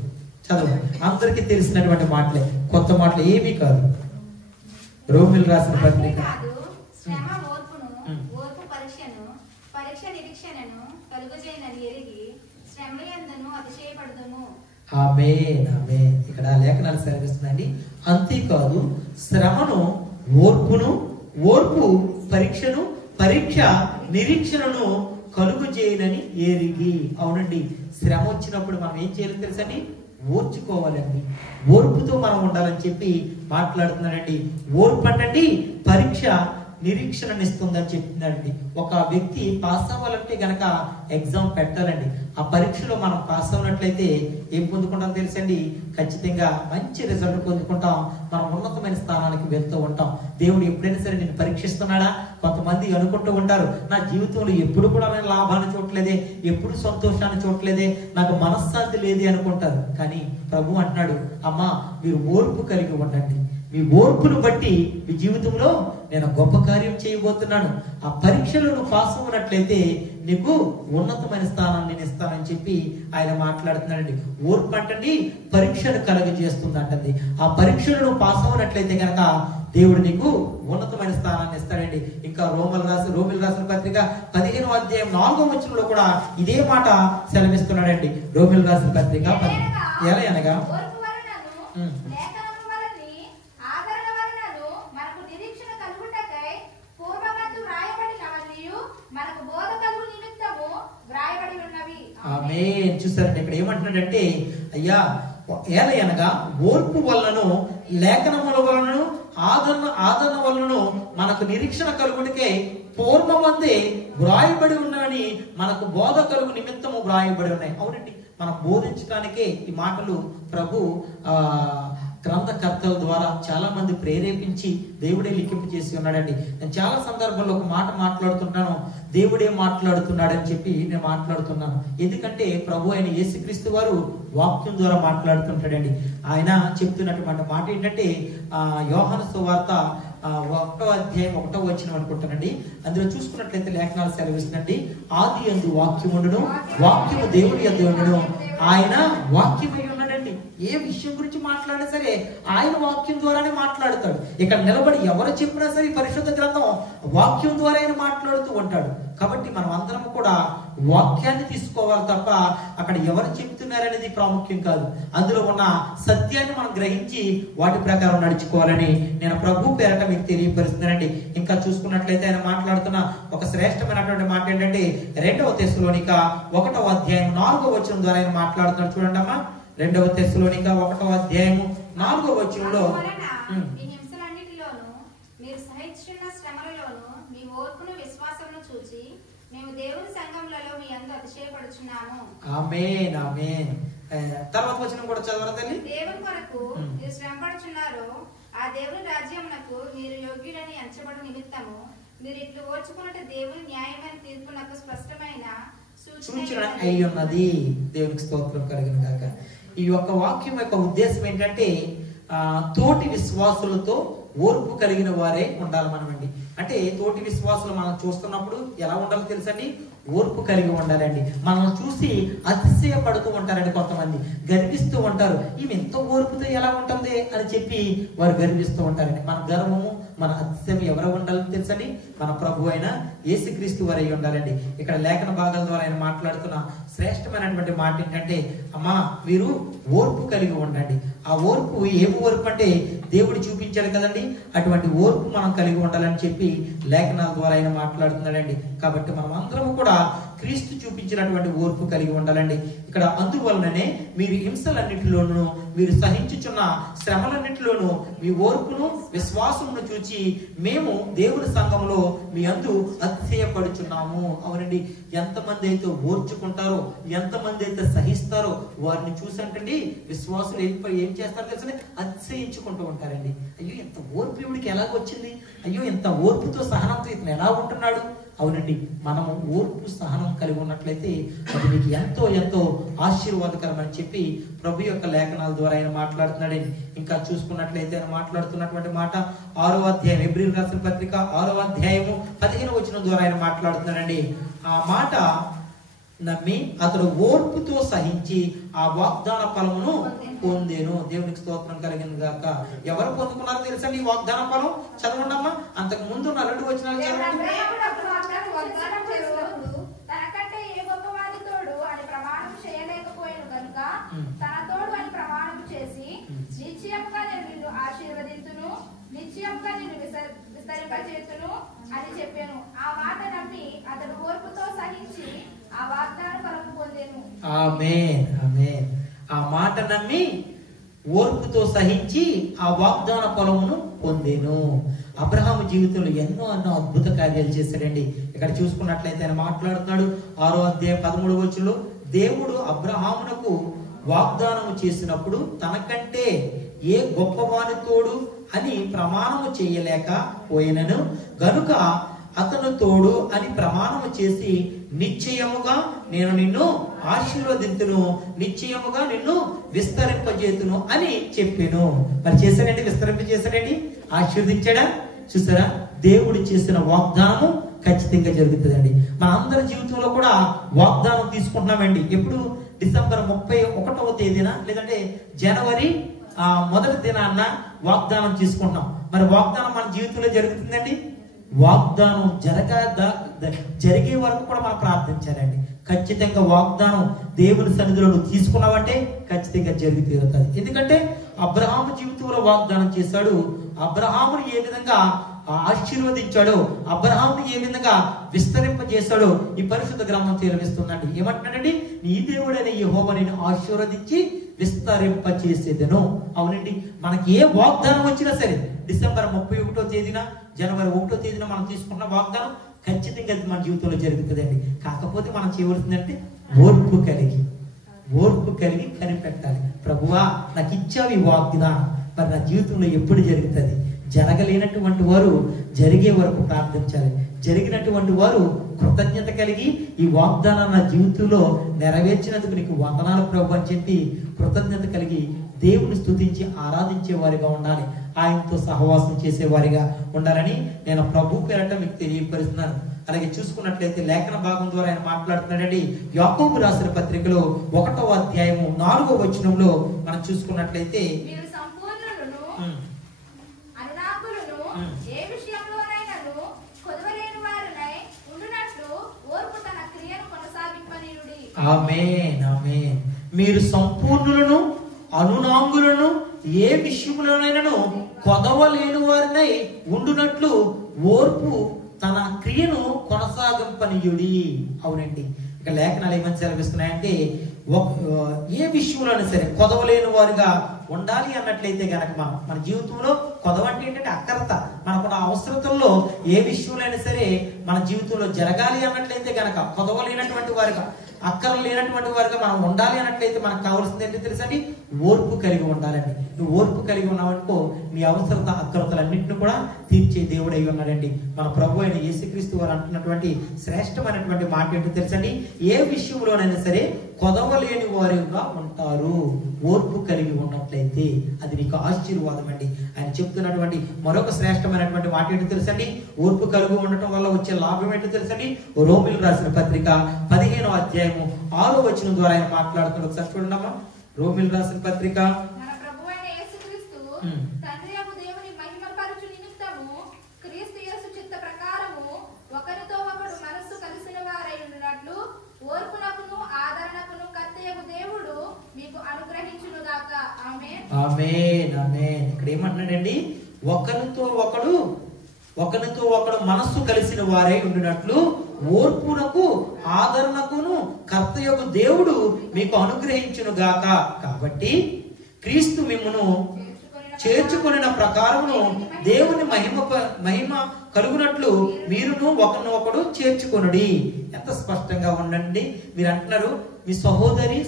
చదువు. అందరికీ తెలిసినటువంటి మాటలే, కొత్త మాటలు ఏమీ కాదు. రోమీలు రాసిన పత్రిక. ఆమేన్, ఆమేన్. ఇక్కడ లేఖనాలు సెలవిస్తున్నాయండి. అంతేకాదు శ్రమను ఓర్పును, ఓర్పు పరీక్షను, పరీక్ష నిరీక్షణను కలుగు చేయనని ఎరిగి. అవునండి, శ్రమ వచ్చినప్పుడు మనం ఏం చేయాలి తెలుసండి? ఓర్చుకోవాలండి. ఓర్పుతో మనం ఉండాలని చెప్పి మాట్లాడుతున్నాడండి. ఓర్పు అంటే పరీక్ష నిరీక్షణనిస్తుందని చెప్తున్నాడండి. ఒక వ్యక్తి పాస్ అవ్వాలంటే గనక ఎగ్జామ్ పెట్టాలండి. ఆ పరీక్షలో మనం పాస్ అవ్వనట్లయితే ఏం పొందుకుంటాం తెలుసండి? ఖచ్చితంగా మంచి రిజల్ట్ పొందుకుంటాం, మనం ఉన్నతమైన స్థానానికి వెళ్తూ ఉంటాం. దేవుడు ఎప్పుడైనా సరే నేను పరీక్షిస్తున్నాడా? కొంతమంది అనుకుంటూ ఉంటారు, నా జీవితంలో ఎప్పుడు కూడా నేను లాభాన్ని చూడలేదే, ఎప్పుడు సంతోషాన్ని చూడలేదే, నాకు మనశ్శాంతి లేదే అనుకుంటారు. కానీ ప్రభు అంటున్నాడు, అమ్మా మీరు ఓర్పు కలిగి ఉండండి. మీ ఓర్పును బట్టి మీ జీవితంలో నేను గొప్ప కార్యం చేయబోతున్నాను. ఆ పరీక్షలో నువ్వు పాస్ అవ్వనట్లయితే నీకు ఉన్నతమైన స్థానాన్ని నేను ఇస్తానని చెప్పి ఆయన మాట్లాడుతున్నాడండి. ఓర్పు అంటండి పరీక్షను కలుగజేస్తుంది అంటండి. ఆ పరీక్షలో నువ్వు పాస్ అవ్వనట్లయితే కనుక దేవుడు నీకు ఉన్నతమైన స్థానాన్ని ఇస్తాడండి. ఇంకా రోమిలు రాసిన పత్రిక 15:4 కూడా ఇదే మాట సెలవిస్తున్నాడండి. రోమిలు రాసిన పత్రిక ఎలా అనగా ఆమేన్. చూసారండి, ఇక్కడ ఏమంటున్నాడంటే, అయ్యా ఏలయనగా ఓర్పు వలనను, లేఖనముల వలనను, ఆదరణ వలనను మనకు నిరీక్షణ కలుగునికే పూర్వమందే వ్రాయబడి ఉన్నవని మనకు బోధ కలుగు నిమిత్తము వ్రాయబడి ఉన్నాయి. అవునండి, మనం బోధించడానికే ఈ మాటలు ప్రభు గ్రంథకర్తల ద్వారా చాలా మంది ప్రేరేపించి దేవుడే లిఖింపు చేసి ఉన్నాడండి. నేను చాలా సందర్భాల్లో ఒక మాట మాట్లాడుతుంటాను, దేవుడే మాట్లాడుతున్నాడని చెప్పి నేను మాట్లాడుతున్నాను. ఎందుకంటే ప్రభు అయిన యేసుక్రీస్తు వారు వాక్యం ద్వారా మాట్లాడుతుంటాడండి. ఆయన చెప్తున్నటువంటి మాట ఏంటంటే, యోహాను సువార్త 1:1 అనుకుంటానండి. అందులో చూసుకున్నట్లయితే లేఖనాలు సెలవిస్తుందండి, ఆది యందు వాక్యముండును, వాక్యము దేవుని యందు ఉండును, ఆయన వాక్యమై ఉన్నాడండి. ఏ విషయం గురించి మాట్లాడినా సరే ఆయన వాక్యం ద్వారానే మాట్లాడతాడు. ఇక్కడ నిలబడి ఎవరు చెప్పినా సరే పరిశుద్ధ గ్రంథం వాక్యం ద్వారా ఆయన మాట్లాడుతూ ఉంటాడు. కాబట్టి మనం అందరం కూడా వాక్యాన్ని తీసుకోవాలి తప్ప అక్కడ ఎవరు చెప్తున్నారనేది ప్రాముఖ్యం కాదు. అందులో ఉన్న సత్యాన్ని మనం గ్రహించి వాటి ప్రకారం నడుచుకోవాలని నేను ప్రభు పేరట మీకు తెలియపరుస్తున్నానండి. ఇంకా చూసుకున్నట్లయితే ఆయన మాట్లాడుతున్న ఒక శ్రేష్టమైనటువంటి మాట ఏంటంటే 2వ తెస్సలోనిక 1వ అధ్యాయం 4వ వచనం ద్వారా ఆయన మాట్లాడుతున్నాడు. చూడండి అమ్మా, 2వ తెస్సలోనిక 1వ అధ్యాయం 4వ వచనంలో మీరు సహించున్న శ్రమలలోను మీ ఓర్పును విశ్వాసమును చూచి మేము దేవుని సంఘములలో మీ యందు అతిశయపడుచున్నాము. ఆమేన్ ఆమేన్. తర్వాత వచనం కూడా చదవరా తల్లి? దేవుని కొరకు మీరు శ్రమపడుచున్నారో ఆ దేవుని రాజ్యమునకు మీరు యోగ్యులని ఎంచబడు నిమిత్తము మీరు ఇట్లు ఓర్చుకున్నట్టు దేవుని న్యాయమైన తీర్పునకు స్పష్టమైన సూచన అయి ఉన్నది. దేవునికి స్తోత్రం కలుగును గాక. ఈ యొక్క వాక్యం యొక్క ఉద్దేశం ఏంటంటే తోటి విశ్వాసులతో ఓర్పు కలిగిన వారే ఉండాలి మనమండి. అంటే తోటి విశ్వాసులు మనం చూస్తున్నప్పుడు ఎలా ఉండాలో తెలుసండి? ఓర్పు కలిగి ఉండాలండి. మనం చూసి అతిశయపడుతూ ఉంటారండి. కొంతమంది గర్విస్తూ ఉంటారు, ఈమె ఎంతో ఓర్పుతో ఎలా ఉంటుంది అని చెప్పి వారు గర్విస్తూ ఉంటారండి. మన గర్వము మన అతిశయం ఎవరు ఉండాలని తెలుసండి? మన ప్రభు అయిన యేసుక్రీస్తు వారై ఉండాలండి. ఇక్కడ లేఖన భాగాల ద్వారా ఆయన మాట్లాడుతున్న శ్రేష్టమైనటువంటి మాట ఏంటంటే, అమ్మా మీరు ఓర్పు కలిగి ఉండండి. ఆ ఓర్పు ఏమి ఓర్పు అంటే దేవుడు చూపించాడు కదండి, అటువంటి ఓర్పు మనం కలిగి ఉండాలని చెప్పి లేఖనాల ద్వారా ఆయన మాట్లాడుతున్నాడండి. కాబట్టి మనం అందరం కూడా క్రీస్తు చూపించినటువంటి ఓర్పు కలిగి ఉండాలండి. ఇక్కడ అందువలననే మీరు హింసలన్నిటిలోనూ మీరు సహించుచున్న శ్రమలన్నిటిలోనూ మీ ఓర్పును విశ్వాసమును చూచి మేము దేవుని సంఘంలో మీ అందు అతిశయపడుచున్నాము. అవునండి, ఎంతమంది అయితే ఓర్చుకుంటారో, ఎంతమంది అయితే సహిస్తారో వారిని చూసంటండి విశ్వాసులు ఏం చేస్తారో తెలుసండి? అతిశయించుకుంటూ ఉంటారండి. అయ్యో ఎంత ఓర్పు ఇవిడికి ఎలాగొచ్చింది, అయ్యో ఎంత ఓర్పుతో సహనంతో ఇతను ఎలా ఉంటున్నాడు. అవునండి, మనము ఓర్పు సహనం కలిగి ఉన్నట్లయితే అది మీకు ఎంతో ఎంతో ఆశీర్వాదకరం అని చెప్పి ప్రభు యొక్క లేఖనాల ద్వారా ఆయన మాట్లాడుతున్నాడండి. ఇంకా చూసుకున్నట్లయితే ఆయన మాట్లాడుతున్నటువంటి మాట 6వ అధ్యాయం హెబ్రీయులకు రాసిన పత్రిక 6వ అధ్యాయము 15వ వచనం ద్వారా ఆయన మాట్లాడుతున్నాడండి. ఆ మాట నమ్మి అతడు ఓర్పుతో సహించి ఆ వాగ్దాన ఫలమును పొందేను. దేవునికి స్తోత్రం కలిగింది గాక. ఎవరు పొందుకున్నారో తెలుసండి ఈ వాగ్దాన ఫలం? చదవండమ్మా. అంతకు ముందు 2 వచనాలు చదవండి. తనకంటే ఏ గొప్పవాడి తోడు అని ప్రమాణం చేయలేకపోయాను కనుక తన తోడు అని ప్రమాణం చేసి నిశ్చయంగా నేను నిన్ను ఆశీర్వదించును, నిశ్చయంగా నిన్ను విస్తరింపచేతును అని చెప్పాను. ఆ మాట నమ్మి అతడు ఓర్పుతో సహించి ఆ వాగ్దాన ఫలము పొందెను. ఆమేన్ ఆమేన్. ఆ మాట నమ్మి ఓర్పుతో సహించి ఆ వాగ్దాన ఫలమును పొందెను. అబ్రహాము జీవితంలో ఎన్నో అద్భుత కార్యాలు చేశాడండి. ఇక్కడ చూసుకున్నట్లయితే ఆయన మాట్లాడుతున్నాడు 6వ అధ్యాయం 13వ వచనంలో, దేవుడు అబ్రహామునకు వాగ్దానము చేసినప్పుడు తనకంటే ఏ గొప్పవాని తోడు అని ప్రమాణము చేయలేక పోయినను గనుక అతను తోడు అని ప్రమాణము చేసి నిశ్చయముగా నేను నిన్ను ఆశీర్వదింతును, నిశ్చయముగా నిన్ను విస్తరింపజేతును అని చెప్పాను. మరి చేశాడండి, విస్తరింపజేశాడండి, ఆశీర్వదించాడా? చూసారా, దేవుడు చేసిన వాగ్దానము ఖచ్చితంగా జరుగుతుందండి. మన అందరి జీవితంలో కూడా వాగ్దానం తీసుకుంటున్నామండి. ఎప్పుడు? డిసెంబర్ 31వ తేదీన లేదంటే జనవరి 1వ దినాన్న వాగ్దానం తీసుకుంటున్నాం. మరి వాగ్దానం మన జీవితంలో జరుగుతుందండి? వాగ్దానం జరిగే వరకు కూడా మనం ప్రార్థించాలండి. ఖచ్చితంగా వాగ్దానం దేవుని సన్నిధిలో నువ్వు తీసుకున్నావంటే ఖచ్చితంగా జరిగి తీరుతుంది. ఎందుకంటే అబ్రహాము జీవితంలో వాగ్దానం చేశాడు. అబ్రహామును ఏ విధంగా ఆశీర్వదించాడో, అబ్రహామును ఏ విధంగా విస్తరింపజేశాడో ఈ పరిశుద్ధ గ్రంథం తెలియజేస్తుందండి. ఏమంటున్నాడండి? నీ దేవుడైన యెహోవా నిన్ను ఆశీర్వదించి విస్తరింపచేసేదను. అవునండి, మనకి ఏ వాగ్దానం వచ్చినా సరే డిసెంబర్ 31వ తేదీన జనవరి 1వ తేదీన మనం తీసుకున్న వాగ్దానం ఖచ్చితంగా మన జీవితంలో జరుగుతుందండి. కాకపోతే మనం చేయవలసిందంటే ఓర్పు కలిగి కనిపెట్టాలి. ప్రభువా నాకు ఇచ్చావు ఈ వాగ్దానం, మరి నా జీవితంలో ఎప్పుడు జరుగుతుంది? జరగలేనటువంటి వారు జరిగే వరకు ప్రార్థించాలి. జరిగినటువంటి వారు కృతజ్ఞత కలిగి ఈ వాగ్దానం నా జీవితంలో నెరవేర్చినందుకు నీకు వందనాలు ప్రభు అని చెప్పి కృతజ్ఞత కలిగి దేవుని స్తుతించి ఆరాధించే వారిగా ఉండాలి. ఆయనతో సహవాసం చేసేవారిగా ఉండాలని నేను ప్రభు పేరట మీకు తెలియపరుస్తున్నాను. అలాగే చూసుకున్నట్లయితే లేఖన భాగం ద్వారా ఆయన మాట్లాడుతున్నాడండి. యాకోబు రాసిన పత్రికలో 1వ అధ్యాయము 4వ వచనంలో మనం చూసుకున్నట్లయితే మీరు సంపూర్ణులను అనురాగులను ఏ విషయంలోనైనను కొదవలేని వారునై ఉండునట్లు ఓర్పు తన క్రియను కొనసాగింపనీయుడి. ఆమేన్ ఆమేన్. మీరు సంపూర్ణులను అనునాంగులను ఏ విషయంలోనైనను కొదవలేని వారినై ఉండునట్లు ఓర్పు తన క్రియను కొనసాగింపనీయుడి. అవునండి, ఇక లేఖనాలు ఏమని సెలవిస్తున్నాయంటే ఏ విషయంలోనైనా సరే కొదవలేని వారుగా ఉండాలి అన్నట్లయితే గనక మన జీవితంలో కొదవ అంటే ఏంటంటే అక్కరత, మనకున్న అవసరతల్లో ఏ విషయంలో సరే మన జీవితంలో జరగాలి అన్నట్లయితే గనక కొదవలేనటువంటి వారుగా, అక్కర లేనటువంటి వారుగా మనం ఉండాలి అన్నట్లయితే మనకు కావాల్సింది ఏంటో తెలుసండి, ఓర్పు కలిగి ఉండాలండి. నువ్వు ఓర్పు కలిగి ఉన్నావనుకో నీ అవసరత అక్కరతలన్నింటినీ కూడా తీర్చే దేవుడై ఉన్నాడండి. మన ప్రభు అయిన యేసుక్రీస్తు వారు అంటున్నటువంటి శ్రేష్టమైనటువంటి మాట ఏంటో తెలుసండి, ఏ విషయంలోనైనా సరే కొదవలేని వారుగా ఉంటారు ఓర్పు కలిగి ఉన్నట్లయితే. అది నీకు ఆశీర్వాదం అండి. ఆయన చెప్తున్నటువంటి మరొక శ్రేష్టమైనటువంటి మాట ఏంటో తెలుసండి, ఓర్పు కలిగి ఉండటం వల్ల వచ్చే లాభం ఏంటో తెలుసండి. రోమిలు రాసిన పత్రిక 15వ అధ్యాయము 6వ వచనం ద్వారా ఆయన మాట్లాడుతున్నారు. ఒకసారి చూడండమ్మా. రోమిలు రాసిన పత్రిక మన ప్రభువైన యేసుక్రీస్తు తండ్రియగు దేవుని మహిమపరచు నిమిత్తము క్రీస్తు యేసు చిత్త ప్రకారము ఒకరితో ఒకడు మనస్సు కలిసిన వారై ఉండునట్లు ఓర్పునకును ఆదరణకును కర్తయగు దేవుడు మీకు అనుగ్రహించును గాక. ఆమేన్ ఆమేన్ ఆమేన్. ఇక్కడ ఏమంటున్నాడండి, ఒకరితో ఒకడు మనస్సు కలిసిన వారై ఉండినట్లు ఓర్పునకు ఆదరణకును కర్తయగు దేవుడు మీకు అనుగ్రహించును గాక. కాబట్టి క్రీస్తు మిమ్మును చేర్చుకొనిన ప్రకారమును దేవుని మహిమ కలుగునట్లు మీరును ఒకరినొకడు చేర్చుకొనుడి. ఎంత స్పష్టంగా ఉండండి. మీరు అంటున్నారు మీ సహోదరిని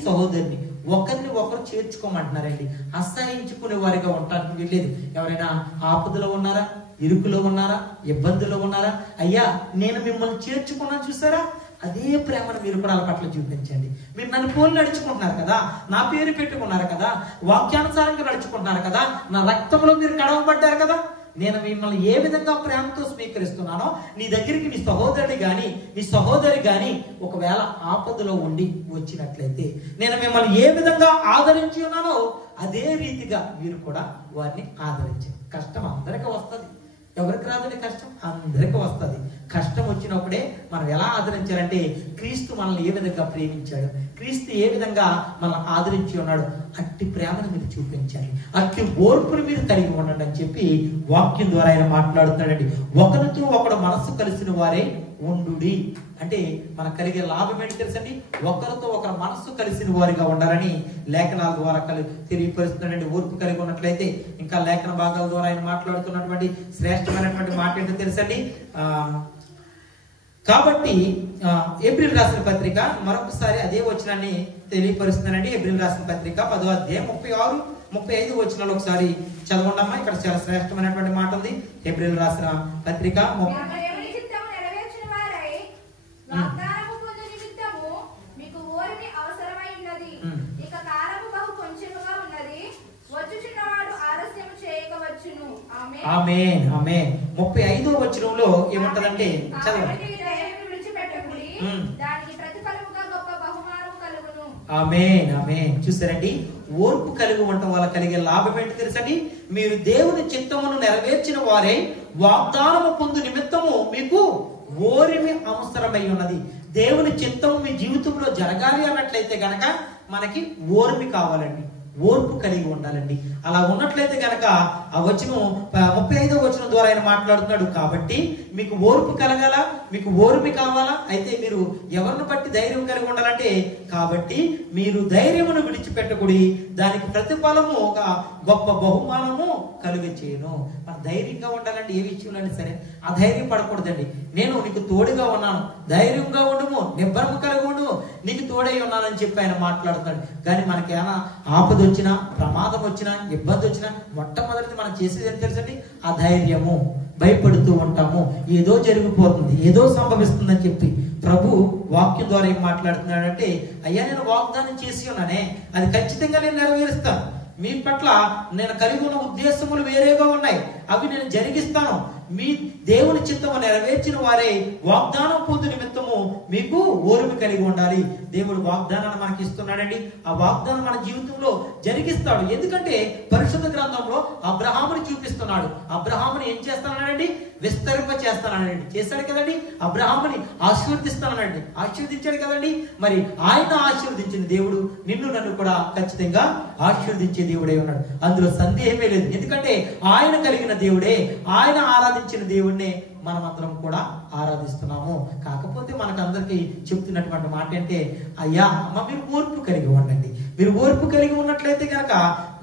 ఒకరిని ఒకరు చేర్చుకోమంటున్నారండి. అసహించుకునే వారిగా ఉంటానికి వీల్లేదు. ఎవరైనా ఆపదలో ఉన్నారా, ఇరుకులో ఉన్నారా, ఇబ్బందుల్లో ఉన్నారా, అయ్యా నేను మిమ్మల్ని చేర్చుకున్నాను చూసారా, అదే ప్రేమను మీరు కూడా వాళ్ళ పట్ల చూపించండి. మీరు నన్ను పోలి నడుచుకుంటున్నారు కదా, నా పేరు పెట్టుకున్నారు కదా, వాక్యానుసారంగా నడుచుకుంటున్నారు కదా, నా రక్తంలో మీరు కడవబడ్డారు కదా, నేను మిమ్మల్ని ఏ విధంగా ప్రేమతో స్వీకరిస్తున్నానో నీ దగ్గరికి నీ సహోదరి గాని ఒకవేళ ఆపదలో ఉండి వచ్చినట్లయితే నేను మిమ్మల్ని ఏ విధంగా ఆదరించి ఉన్నానో అదే రీతిగా మీరు కూడా వారిని ఆదరించండి. కష్టం అందరికీ వస్తుంది, ఎవరికి రాదని కష్టం అందరికీ వస్తుంది. కష్టం వచ్చినప్పుడే మనం ఎలా ఆదరించాలంటే క్రీస్తు మనల్ని ఏ విధంగా ప్రేమించాడు, క్రీస్తు ఏ విధంగా మనల్ని ఆదరించి ఉన్నాడు, అట్టి ప్రేమను మీరు చూపించాలి, అట్టి ఓర్పును మీరు కలిగి ఉండండి అని చెప్పి వాక్యం ద్వారా ఆయన మాట్లాడుతున్నాడండి. ఒకరితో ఒకడు మనస్సు కలిసిన వారే ఉండుడి అంటే మనకు కలిగే లాభం ఏంటి తెలుసండి, ఒకరితో ఒకరు మనస్సు కలిసిన వారిగా ఉండాలని లేఖనాల ద్వారా తెలియపరుస్తున్నాడండి. ఓర్పు కలిగి ఉన్నట్లయితే ఇంకా లేఖన భాగాల ద్వారా ఆయన మాట్లాడుతున్నటువంటి శ్రేష్టమైనటువంటి మాట ఏంటో తెలుసండి. కాబట్టి ఏప్రిల్ రాసిన పత్రిక మరొకసారి అదే వచనాన్ని తెలియపరుస్తున్నానండి. ఏప్రిల్ రాసిన పత్రిక 10వ అధ్యాయం 36, 35 వచనాలు ఒకసారి చదవండమ్మా. ఇక్కడ చాలా శ్రేష్టమైనటువంటి మాట ఉంది. ఏప్రిల్ రాసిన పత్రిక వాగ్దానము పొందు నిమిత్తము మీకు ఓర్మి అవసరమై ఉన్నది. ఇక కాలము బహు కొంచెముగా ఉన్నది, వచ్చుచున్నవాడు ఆలస్యము చేయకవచ్చును. ఆమేన్ ఆమేన్. 35వ వచనంలో ఏమంటదంటే చదవండి. విడిచిపెట్టకుడి, దానికి ప్రతిఫలముగా గొప్ప బహుమానము కలుగును. ఆమేన్ ఆమేన్. చూసారండి, ఓర్పు కలిగి ఉండటం వల్ల కలిగే లాభం ఏంటి తెలుసండి, మీరు దేవుని చిత్తమును నెరవేర్చిన వారే వాగ్దానము పొందు నిమిత్తము మీకు ఓర్మి అవసరమై ఉన్నది. దేవుని చిత్తం మీ జీవితంలో జరగాలి అన్నట్లయితే గనక మనకి ఓర్మి కావాలండి, ఓర్పు కలిగి ఉండాలండి. అలా ఉన్నట్లయితే గనక ఆ వచనం 35వ వచనం ద్వారా ఆయన మాట్లాడుతున్నాడు. కాబట్టి మీకు ఓర్పు కలగాల, మీకు ఓర్మి కావాలా, అయితే మీరు ఎవరిని బట్టి ధైర్యం కలిగి ఉండాలంటే కాబట్టి మీరు ధైర్యమును విడిచిపెట్టకుడి, దానికి ప్రతిఫలము ఒక గొప్ప బహుమానము కలుగ చేయను. మన ధైర్యంగా ఉండాలండి. ఏ విషయంలో సరే అధైర్యం పడకూడదండి. నేను నీకు తోడుగా ఉన్నాను, ధైర్యంగా ఉండము, నిబ్బరము కలిగి ఉండము, నీకు తోడై ఉన్నానని చెప్పి ఆయన మాట్లాడుతున్నాడు. కానీ మనకేమైనా ఆపద వచ్చినా, ప్రమాదం వచ్చినా, ఇబ్బంది వచ్చినా మొట్టమొదటి మనం చేసేది ఏం తెలుసండి, అధైర్యము. భయపడుతూ ఉంటాము, ఏదో జరిగిపోతుంది, ఏదో సంభవిస్తుందని చెప్పి. ప్రభు వాక్యం ద్వారా ఏం మాట్లాడుతున్నాడంటే, అయ్యా నేను వాగ్దానం చేసి ఉన్నానే, అది ఖచ్చితంగా నేను నెరవేరుస్తాను. మీ పట్ల నేను కలిగి ఉన్న ఉద్దేశములు వేరేగా ఉన్నాయి, అవి నేను జరిగిస్తాను. మీ దేవుని చిత్తము నెరవేర్చిన వారే వాగ్దానం పొందు నిమిత్తము మీకు ఓర్పు కలిగి ఉండాలి. దేవుడు వాగ్దానాన్ని మనకి ఇస్తున్నాడండి. ఆ వాగ్దానం మన జీవితంలో జరిగిస్తాడు. ఎందుకంటే పరిశుద్ధ గ్రంథంలో అబ్రహాముని చూపిస్తున్నాడు. అబ్రహాముని ఏం చేస్తానన్నాడండి? విస్తరింప చేస్తానన్నాడండి. చేశాడు కదండి. అబ్రహాముని ఆశీర్వదిస్తానన్నాడండి. ఆశీర్వదించాడు కదండి. మరి ఆయన ఆశీర్వదించిన దేవుడు నిన్ను నన్ను కూడా ఖచ్చితంగా ఆశీర్వదించే దేవుడే ఉన్నాడు. అందులో సందేహమే లేదు. ఎందుకంటే ఆయన కలిగిన దేవుడే, ఆయన ఆరాధించిన దేవుడినే మనమందరం కూడా ఆరాధిస్తున్నాము. కాకపోతే మనకందరికి చెప్తున్నటువంటి మాట అంటే, అయ్యా అమ్మ మీరు ఓర్పు కలిగి ఉండండి. మీరు ఓర్పు కలిగి ఉన్నట్లయితే కనుక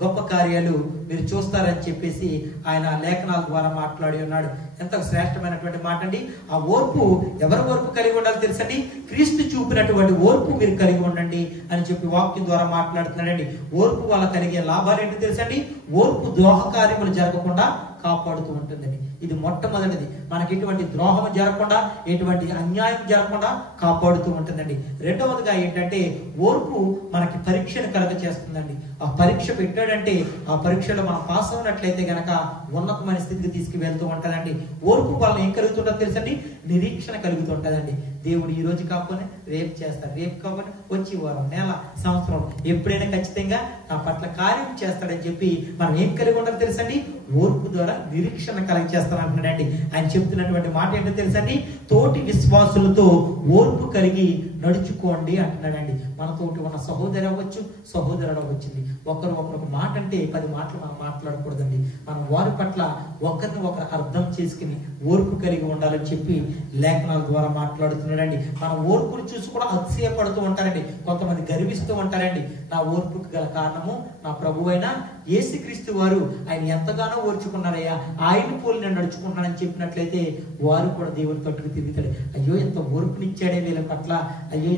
గొప్ప కార్యాలు మీరు చూస్తారని చెప్పేసి ఆయన లేఖనాల ద్వారా మాట్లాడి ఉన్నాడు. ఎంత శ్రేష్టమైనటువంటి మాట అండి. ఆ ఓర్పు ఎవరి ఓర్పు కలిగి ఉండాలి తెలుసండి? క్రీస్తు చూపినటువంటి ఓర్పు మీరు కలిగి ఉండండి అని చెప్పి వాక్యం ద్వారా మాట్లాడుతున్నాడండి. ఓర్పు వల్ల కలిగే లాభాలు ఏంటో తెలుసండి? ఓర్పు ద్రోహ కార్యములు జరగకుండా కాపాడుతూ ఉంటుందండి. ఇది మొట్టమొదటిది. మనకి ఎటువంటి ద్రోహం జరగకుండా, ఎటువంటి అన్యాయం జరగకుండా కాపాడుతూ ఉంటుందండి. రెండవదిగా ఏంటంటే ఓర్పు మనకి పరీక్షను కలుగ చేస్తుందండి. ఆ పరీక్ష పెట్టాడంటే ఆ పరీక్షలో మనం పాస్ అవునట్లయితే గనక ఉన్నతమైన స్థితికి తీసుకువెళ్తూ ఉంటుందండి. ఓర్పు వలన ఏం కలుగుతుంటుందో తెలుసండి? నిరీక్షణ కలుగుతుంటుందండి. దేవుడు ఈ రోజు కాకపోతే రేపు చేస్తాడు, రేపు కాకపోతే వచ్చే వారం, నెల, సంవత్సరం ఎప్పుడైనా ఖచ్చితంగా నా పట్ల కార్యం చేస్తాడని చెప్పి మనం ఏం కలిగి ఉండాలో తెలుసండి? ఓర్పు ద్వారా నిరీక్షణ కలిగి చేస్తానంటున్నాడండి. ఆయన చెప్తున్నటువంటి మాట ఏంటో తెలుసండి? తోటి విశ్వాసులతో ఓర్పు కలిగి నడుచుకోండి అంటున్నాడండి. మనతోటి ఉన్న సహోదరు అవ్వచ్చు, సహోదరుడు అవ్వచ్చింది. ఒకరు మాట అంటే 10 మాటలు మనం మాట్లాడకూడదండి. మనం వారి పట్ల ఒకరిని ఒకరు అర్థం చేసుకుని ఓర్పు కలిగి ఉండాలని చెప్పి లేఖనాల ద్వారా మాట్లాడుతున్నాడండి. మన ఓర్పును చూసి కూడా అతిశయపడుతూ ఉంటారండి. కొంతమంది గర్విస్తూ ఉంటారండి. నా ఓర్పుకు గల కారణము నా ప్రభు అయిన యేసుక్రీస్తు వారు, ఆయన ఎంతగానో ఓర్చుకున్నారయ్యా, ఆయన పోలి నేను నడుచుకున్నానని చెప్పినట్లయితే వారు కూడా దేవుని తట్టుకు తిరుగుతాడు. అయ్యో ఎంత ఓర్పునిచ్చాడే వీళ్ళ పట్ల, అయ్యో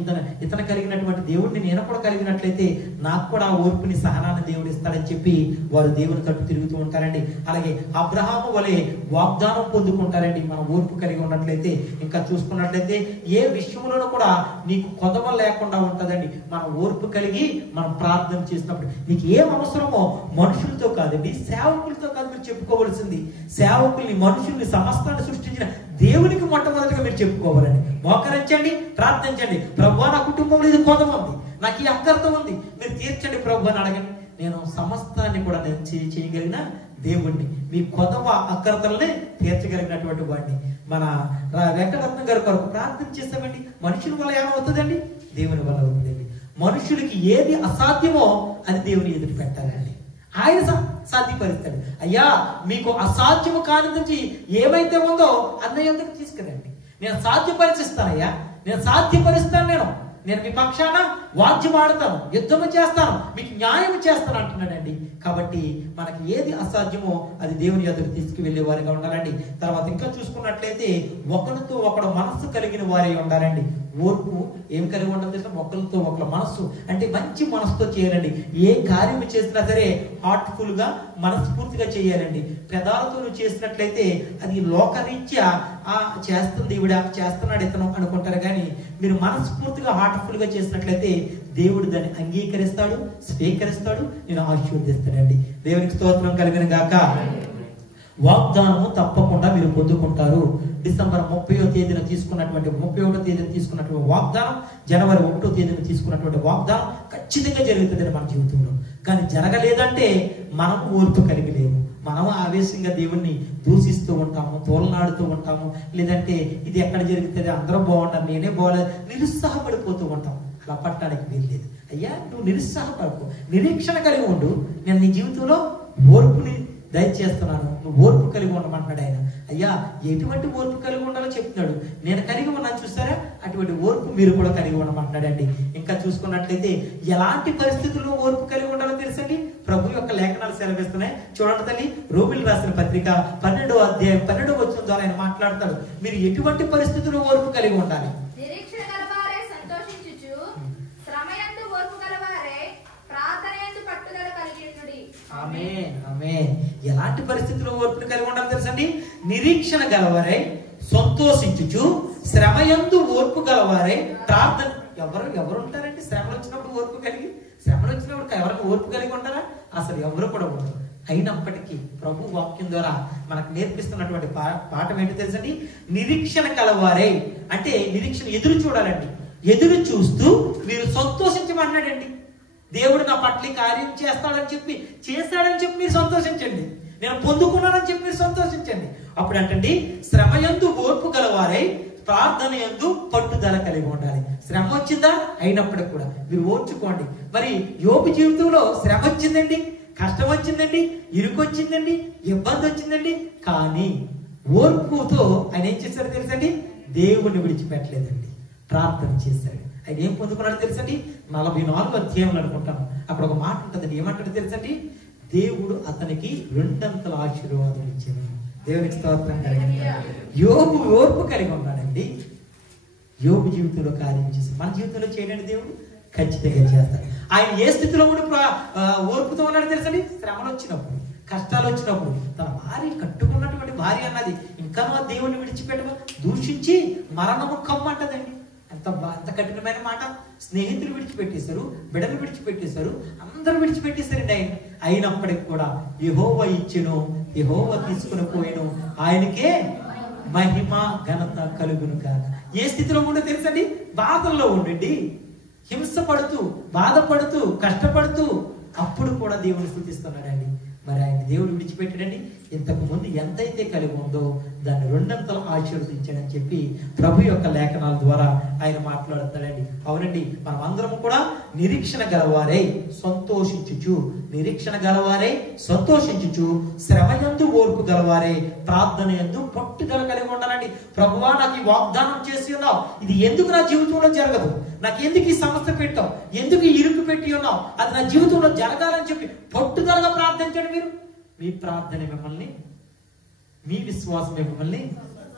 ఇతను కలిగినటువంటి దేవుడిని నేను కూడా కలిగినట్లయితే నాకు కూడా ఓర్పుని సహనాన్ని దేవుడు ఇస్తాడని చెప్పి వారు దేవుని తట్టు తిరుగుతూ ఉంటారండి. అలాగే అబ్రహాము వలె వాగ్దానం పొందుకుంటారండి మనం ఓర్పు కలిగి ఉన్నట్లయితే. ఇంకా చూసుకున్నట్లయితే ఏ విషయంలోనూ కూడా నీకు కొదవ లేకుండా ఉంటుందండి. మనం ఓర్పు కలిగి మనం ప్రార్థన చేసినప్పుడు నీకు ఏం అవసరమో మనుషులతో కాదండి, సేవకులతో కాదు మీరు చెప్పుకోవలసింది. సేవకుల్ని, మనుషుల్ని, సమస్తాన్ని సృష్టించిన దేవునికి మొట్టమొదటిగా మీరు చెప్పుకోవాలండి. మోకరించండి, ప్రార్థించండి. ప్రభువా నా కుటుంబంలో ఇది కొదవ ఉంది, నాకు ఈ అక్కరత ఉంది, మీరు తీర్చండి ప్రభు అని అడగండి. నేను సమస్తాన్ని కూడా నేను చేయగలిగిన దేవుణ్ణి, మీ కొదవ అక్కరతలనే తీర్చగలిగినటువంటి వాడిని. మన వెంకటరత్న గారి కొరకు ప్రార్థన చేస్తామండి. మనుషుల వల్ల ఏమవుతుందండి? దేవుని వల్ల అవుతుందండి. మనుషులకి ఏది అసాధ్యమో అది దేవుని ఎదురు పెట్టాలండి. ఆయన సాధ్యపరుస్తాడు. అయ్యా మీకు అసాధ్యము కాని నుంచి ఏమైతే ఉందో అన్నయ్య ఎందుకు తీసుకురండి, నేను సాధ్యపరిచిస్తానయ్యా, నేను సాధ్యపరుస్తాను, నేను మీ పక్షాన వాద్యం ఆడతాను, యుద్ధము చేస్తాను, మీకు న్యాయం చేస్తాను అంటున్నాడండి. కాబట్టి మనకి ఏది అసాధ్యమో అది దేవుని ఎదురు తీసుకువెళ్ళే వారిగా ఉండాలండి. తర్వాత ఇంకా చూసుకున్నట్లయితే ఒకరితో ఒకడు మనస్సు కలిగిన వారే ఉండాలండి. ఓర్పు ఏం కలిగి ఉండదు? ఒకరితో ఒకళ్ళ మనస్సు అంటే మంచి మనసుతో చేయాలండి. ఏ కార్యం చేసినా సరే హార్ట్ఫుల్ గా, మనస్ఫూర్తిగా చేయాలండి. పెదాలతో నువ్వు చేసినట్లయితే అది లోకరీత్యా చేస్తుంది ఈవిడ, చేస్తున్నాడు ఇతను అనుకుంటారు. కానీ మీరు మనస్ఫూర్తిగా హార్ట్ఫుల్ గా చేసినట్లయితే దేవుడు దాన్ని అంగీకరిస్తాడు, స్వీకరిస్తాడు, నేను ఆశీర్వదిస్తాడండి. దేవునికి స్తోత్రం కలిగిన గాక. వాగ్దానము తప్పకుండా మీరు పొందుకుంటారు. డిసెంబర్ 30వ తేదీన తీసుకున్నటువంటి 31వ తేదీన తీసుకున్నటువంటి వాగ్దానం, జనవరి 1వ తేదీన తీసుకున్నటువంటి వాగ్దానం ఖచ్చితంగా జరుగుతుందని మన జీవితంలో. కానీ జరగలేదంటే మనం ఓర్పు కలిగి లేము. మనం ఆవేశంగా దేవుణ్ణి దూషిస్తూ ఉంటాము, తోలనాడుతూ ఉంటాము. లేదంటే ఇది ఎక్కడ జరుగుతుంది, అందరూ బాగుంటారు, నేనే బాగోలేదు, నిరుత్సాహపడిపోతూ ఉంటాం. అలా పట్టడానికి వీల్లేదు. అయ్యా నువ్వు నిరుత్సాహపడకు, నిరీక్షణ కలిగి ఉండు. నేను నీ జీవితంలో ఓర్పుని దయచేస్తున్నాను, నువ్వు ఓర్పు కలిగి ఉండమంటున్నాడు ఆయన. అయ్యా ఎటువంటి ఓర్పు కలిగి ఉండాలో చెప్తున్నాడు. నేను కలిగి ఉన్నాను చూస్తారా, అటువంటి ఓర్పు మీరు కూడా కలిగి ఉండమంటున్నాడండి. ఇంకా చూసుకున్నట్లయితే ఎలాంటి పరిస్థితుల్లో ఓర్పు కలిగి ఉండాలో తెలుసండి? ప్రభు యొక్క లేఖనాలు సెలవిస్తున్నాయి. చూడండి తల్లి, రోమిలు రాసిన పత్రిక 12వ అధ్యాయం 12వ వచనం ద్వారా ఆయన మాట్లాడతాడు. మీరు ఎటువంటి పరిస్థితుల్లో ఓర్పు కలిగి ఉండాలి? ఎలాంటి పరిస్థితుల్లో ఓర్పును కలిగి ఉండాలి తెలుసండి? నిరీక్షణ గలవారై సంతోషించుచు, శ్రమయందు ఓర్పు గలవారై ప్రార్థన. ఎవరు ఉంటారండి శ్రమలు వచ్చినప్పుడు ఓర్పు కలిగి? శ్రమలు వచ్చినప్పుడు ఎవరైనా ఓర్పు కలిగి ఉంటారా? అసలు ఎవరు కూడా ఉండరు. అయినప్పటికీ ప్రభు వాక్యం ద్వారా మనకు నేర్పిస్తున్నటువంటి పాఠం ఏంటో తెలుసండి, నిరీక్షణ కలవారే అంటే నిరీక్షణ ఎదురు చూడాలండి. ఎదురు చూస్తూ మీరు సంతోషించమన్నాడండి. దేవుడు నా పట్ల కార్యం చేస్తాడని చెప్పి మీరు సంతోషించండి. నేను పొందుకున్నానని చెప్పి మీరు సంతోషించండి. అప్పుడు అంటే శ్రమ యందు ఓర్పు గలవారై ప్రార్థన యందు పట్టుదల కలిగి ఉండాలి. శ్రమ వచ్చిందా? అయినప్పటికి కూడా మీరు ఓర్చుకోండి. మరి యోబు జీవితంలో శ్రమ వచ్చిందండి, కష్టం వచ్చిందండి, ఇరుకు వచ్చిందండి, ఇబ్బంది వచ్చిందండి. కానీ ఓర్పుతో ఆయన ఏం చేశారో తెలుసండి, దేవుణ్ణి విడిచిపెట్టలేదండి, ప్రార్థన చేశాడు. ఆయన ఏం పొందుకున్నాడో తెలుసండి, 44 అధ్యాయంలో అనుకుంటాను, అక్కడ ఒక మాట ఉంటుందండి. ఏమంటాడో తెలుసండి, దేవుడు అతనికి 2 ఆశీర్వాదం ఇచ్చాడు. దేవునికి స్తోత్రం కలిగింది. యోబు ఓర్పు కలిగి ఉన్నాడండి. యోబు జీవితంలో కార్యం చేసి మన జీవితంలో చేయడండి దేవుడు ఖచ్చితంగా చేస్తాడు. ఆయన ఏ స్థితిలో కూడా ఓర్పుతో ఉన్నాడు తెలుసండి, శ్రమలు వచ్చినప్పుడు, కష్టాలు వచ్చినప్పుడు. తన భార్య, కట్టుకున్నటువంటి భార్య అన్నది ఇంకా దేవుణ్ణి విడిచిపెట్టగా దూషించి మరణము కమ్మంటదండి. అంత కఠినమైన మాట. స్నేహితులు విడిచిపెట్టేశారు, బిడ్డలు విడిచిపెట్టేశారు, అందరూ విడిచిపెట్టేశారండి ఆయన. అయినప్పటికి కూడా యెహోవా ఇచ్చెను, యెహోవా తీసుకుని పోయాను, ఆయనకే మహిమ ఘనత కలుగును కాక. ఏ స్థితిలో ఉండో తెలుసండి, బాధల్లో ఉండండి, హింసపడుతూ, బాధపడుతూ, కష్టపడుతూ, అప్పుడు కూడా దేవుని స్తుతిస్తున్నాడండి. మరి ఆయన దేవుడు విడిచిపెట్టాడండి. ఇంతకు ముందు ఎంతైతే కలిగి ఉందో దాన్ని 2 ఆశీర్వదించాడని చెప్పి ప్రభు యొక్క లేఖనాల ద్వారా ఆయన మాట్లాడుతాడండి. అవునండి, మనం అందరం కూడా నిరీక్షణ గలవారై సంతోషించుచు, నిరీక్షణ గలవారై సంతోషించుచు, శ్రమయందు ఓర్పు గలవారై ప్రార్థన యందు పట్టుదల కలిగి ఉండాలండి. ప్రభువా, నాకు ఈ వాగ్దానం చేసి ఉన్నావు, ఇది ఎందుకు నా జీవితంలో జరగదు, నాకు ఎందుకు ఈ సమస్య పెట్టావు, ఎందుకు ఈ ఇరుకు పెట్టి ఉన్నావు, అది నా జీవితంలో జరగాలని చెప్పి పట్టుదలగా ప్రార్థించండి. మీరు మీ ప్రార్థన మిమ్మల్ని, మీ విశ్వాసం మిమ్మల్ని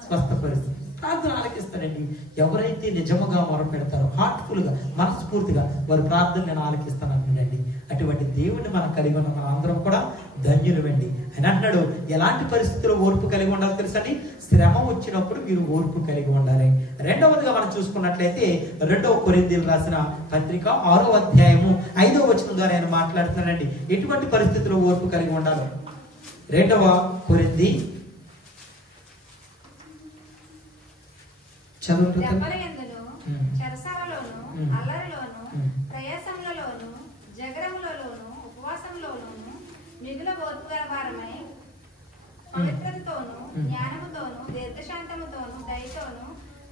స్వస్థపరుస్తుంది. ప్రార్థన ఆలకిస్తాడండి. ఎవరైతే నిజముగా మొరపెడతారో, హార్ట్ఫుల్ గా, మనస్ఫూర్తిగా వారి ప్రార్థన నేను ఆలకిస్తాను అంటున్నాడండి. అటువంటి దేవుడిని మనం కలిగి ఉన్న మన అందరం కూడా ధన్యులమండి. అని అంటున్నాడు, ఎలాంటి పరిస్థితుల్లో ఓర్పు కలిగి ఉండాలో తెలుసండి, శ్రమ వచ్చినప్పుడు మీరు ఓర్పు కలిగి ఉండాలి. రెండవదిగా మనం చూసుకున్నట్లయితే 2 కొరింథీయులకు రాసిన పత్రిక 6వ అధ్యాయము 5వ వచనం ద్వారా ఆయన మాట్లాడుతున్నాడండి. ఎటువంటి పరిస్థితుల్లో ఓర్పు కలిగి ఉండాలో. 2 కొరింథీ చెరసాలలోను, అల్లరిలోను, ప్రయాసములలోను, జగరములలోను, ఉపవాసంలోను మిగుల ఓర్పు గలవారమై పవిత్రతతోను, జ్ఞానముతోను, దీర్ఘశాంతముతోను, దయతోను,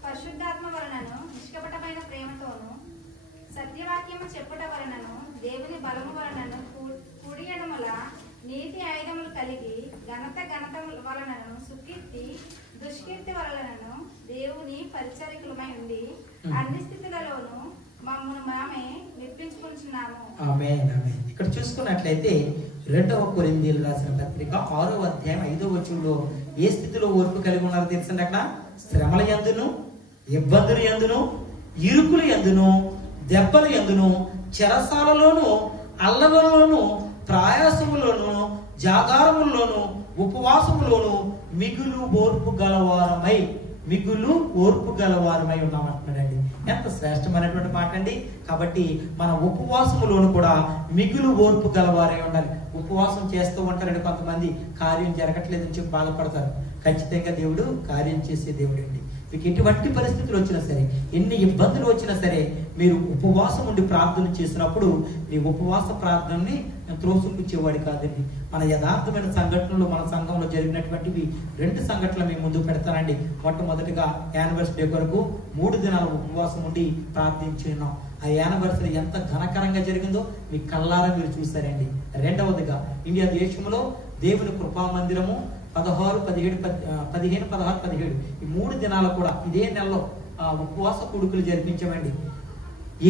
పరిశుద్ధాత్మ వలనను, నిష్కపటమైన ప్రేమతోను, సత్యవాక్యము చెప్పుట వలనను, దేవుని బలము వలనను, కుడి ఎడమల నీతి ఆయుధములు కలిగి, ఘనతముల వలనను, సుకీర్తి దుష్కీర్తి వలనను దేవుని పరిచారికులమై ఉండి అన్ని స్థితులలోనూ మమ్మల్ని మామే మెప్పించుకుంటున్నాము. ఆమేన్, ఆమేన్. ఇక్కడ చూసుకున్నట్లయితే 2 కొరింథీయులకు రాసిన పత్రిక 6వ అధ్యాయం 5వ వచనంలో ఏ స్థితిలో ఓర్పు కలిగి ఉన్నారో తెలుసండి. అక్కడ శ్రమల యందును, ఇబ్బందుల యందును, ఇరుకుల యందును, దెబ్బల యందును, చెరసాలలోను, అల్లలలోను, ప్రయాసములోను, జాగారములోను, ఉపవాసములోను మిగులు ఓర్పు గలవారమై, మిగులు ఓర్పు గలవారమై ఉన్నామంటున్నాడండి. ఎంత శ్రేష్టమైనటువంటి మాట అండి. కాబట్టి మన ఉపవాసములోను కూడా మిగులు ఓర్పు గలవారై ఉండాలి. ఉపవాసం చేస్తూ ఉంటారండి కొంతమంది, కార్యం జరగట్లేదని చెప్పి బాధపడతారు. ఖచ్చితంగా దేవుడు కార్యం చేసే దేవుడు అండి. మీకు ఎటువంటి పరిస్థితులు వచ్చినా సరే, ఎన్ని ఇబ్బందులు వచ్చినా సరే, మీరు ఉపవాసం ఉండి ప్రార్థన చేసినప్పుడు మీ ఉపవాస ప్రార్థనని త్రోసిపుచ్చేవాడు కాదండి. మన యథార్థమైన సంఘటనలు మన సంఘంలో జరిగినటువంటివి 2 సంఘటనలు మేము ముందుకు పెడతానండి. మొట్టమొదటిగా యానివర్సరీ కొరకు 3 దినాల ఉపవాసం ఉండి ప్రార్థించి ఉన్నాం. ఆ యానివర్సరీ ఎంత ఘనకరంగా జరిగిందో మీ కళ్ళారా మీరు చూసారండి. రెండవదిగా ఇండియా దేశంలో దేవుని కృపా మందిరము 16, 17 ఈ 3 దినాలు కూడా ఇదే నెలలో ఉపవాస కూడికలు జరిపించామండి.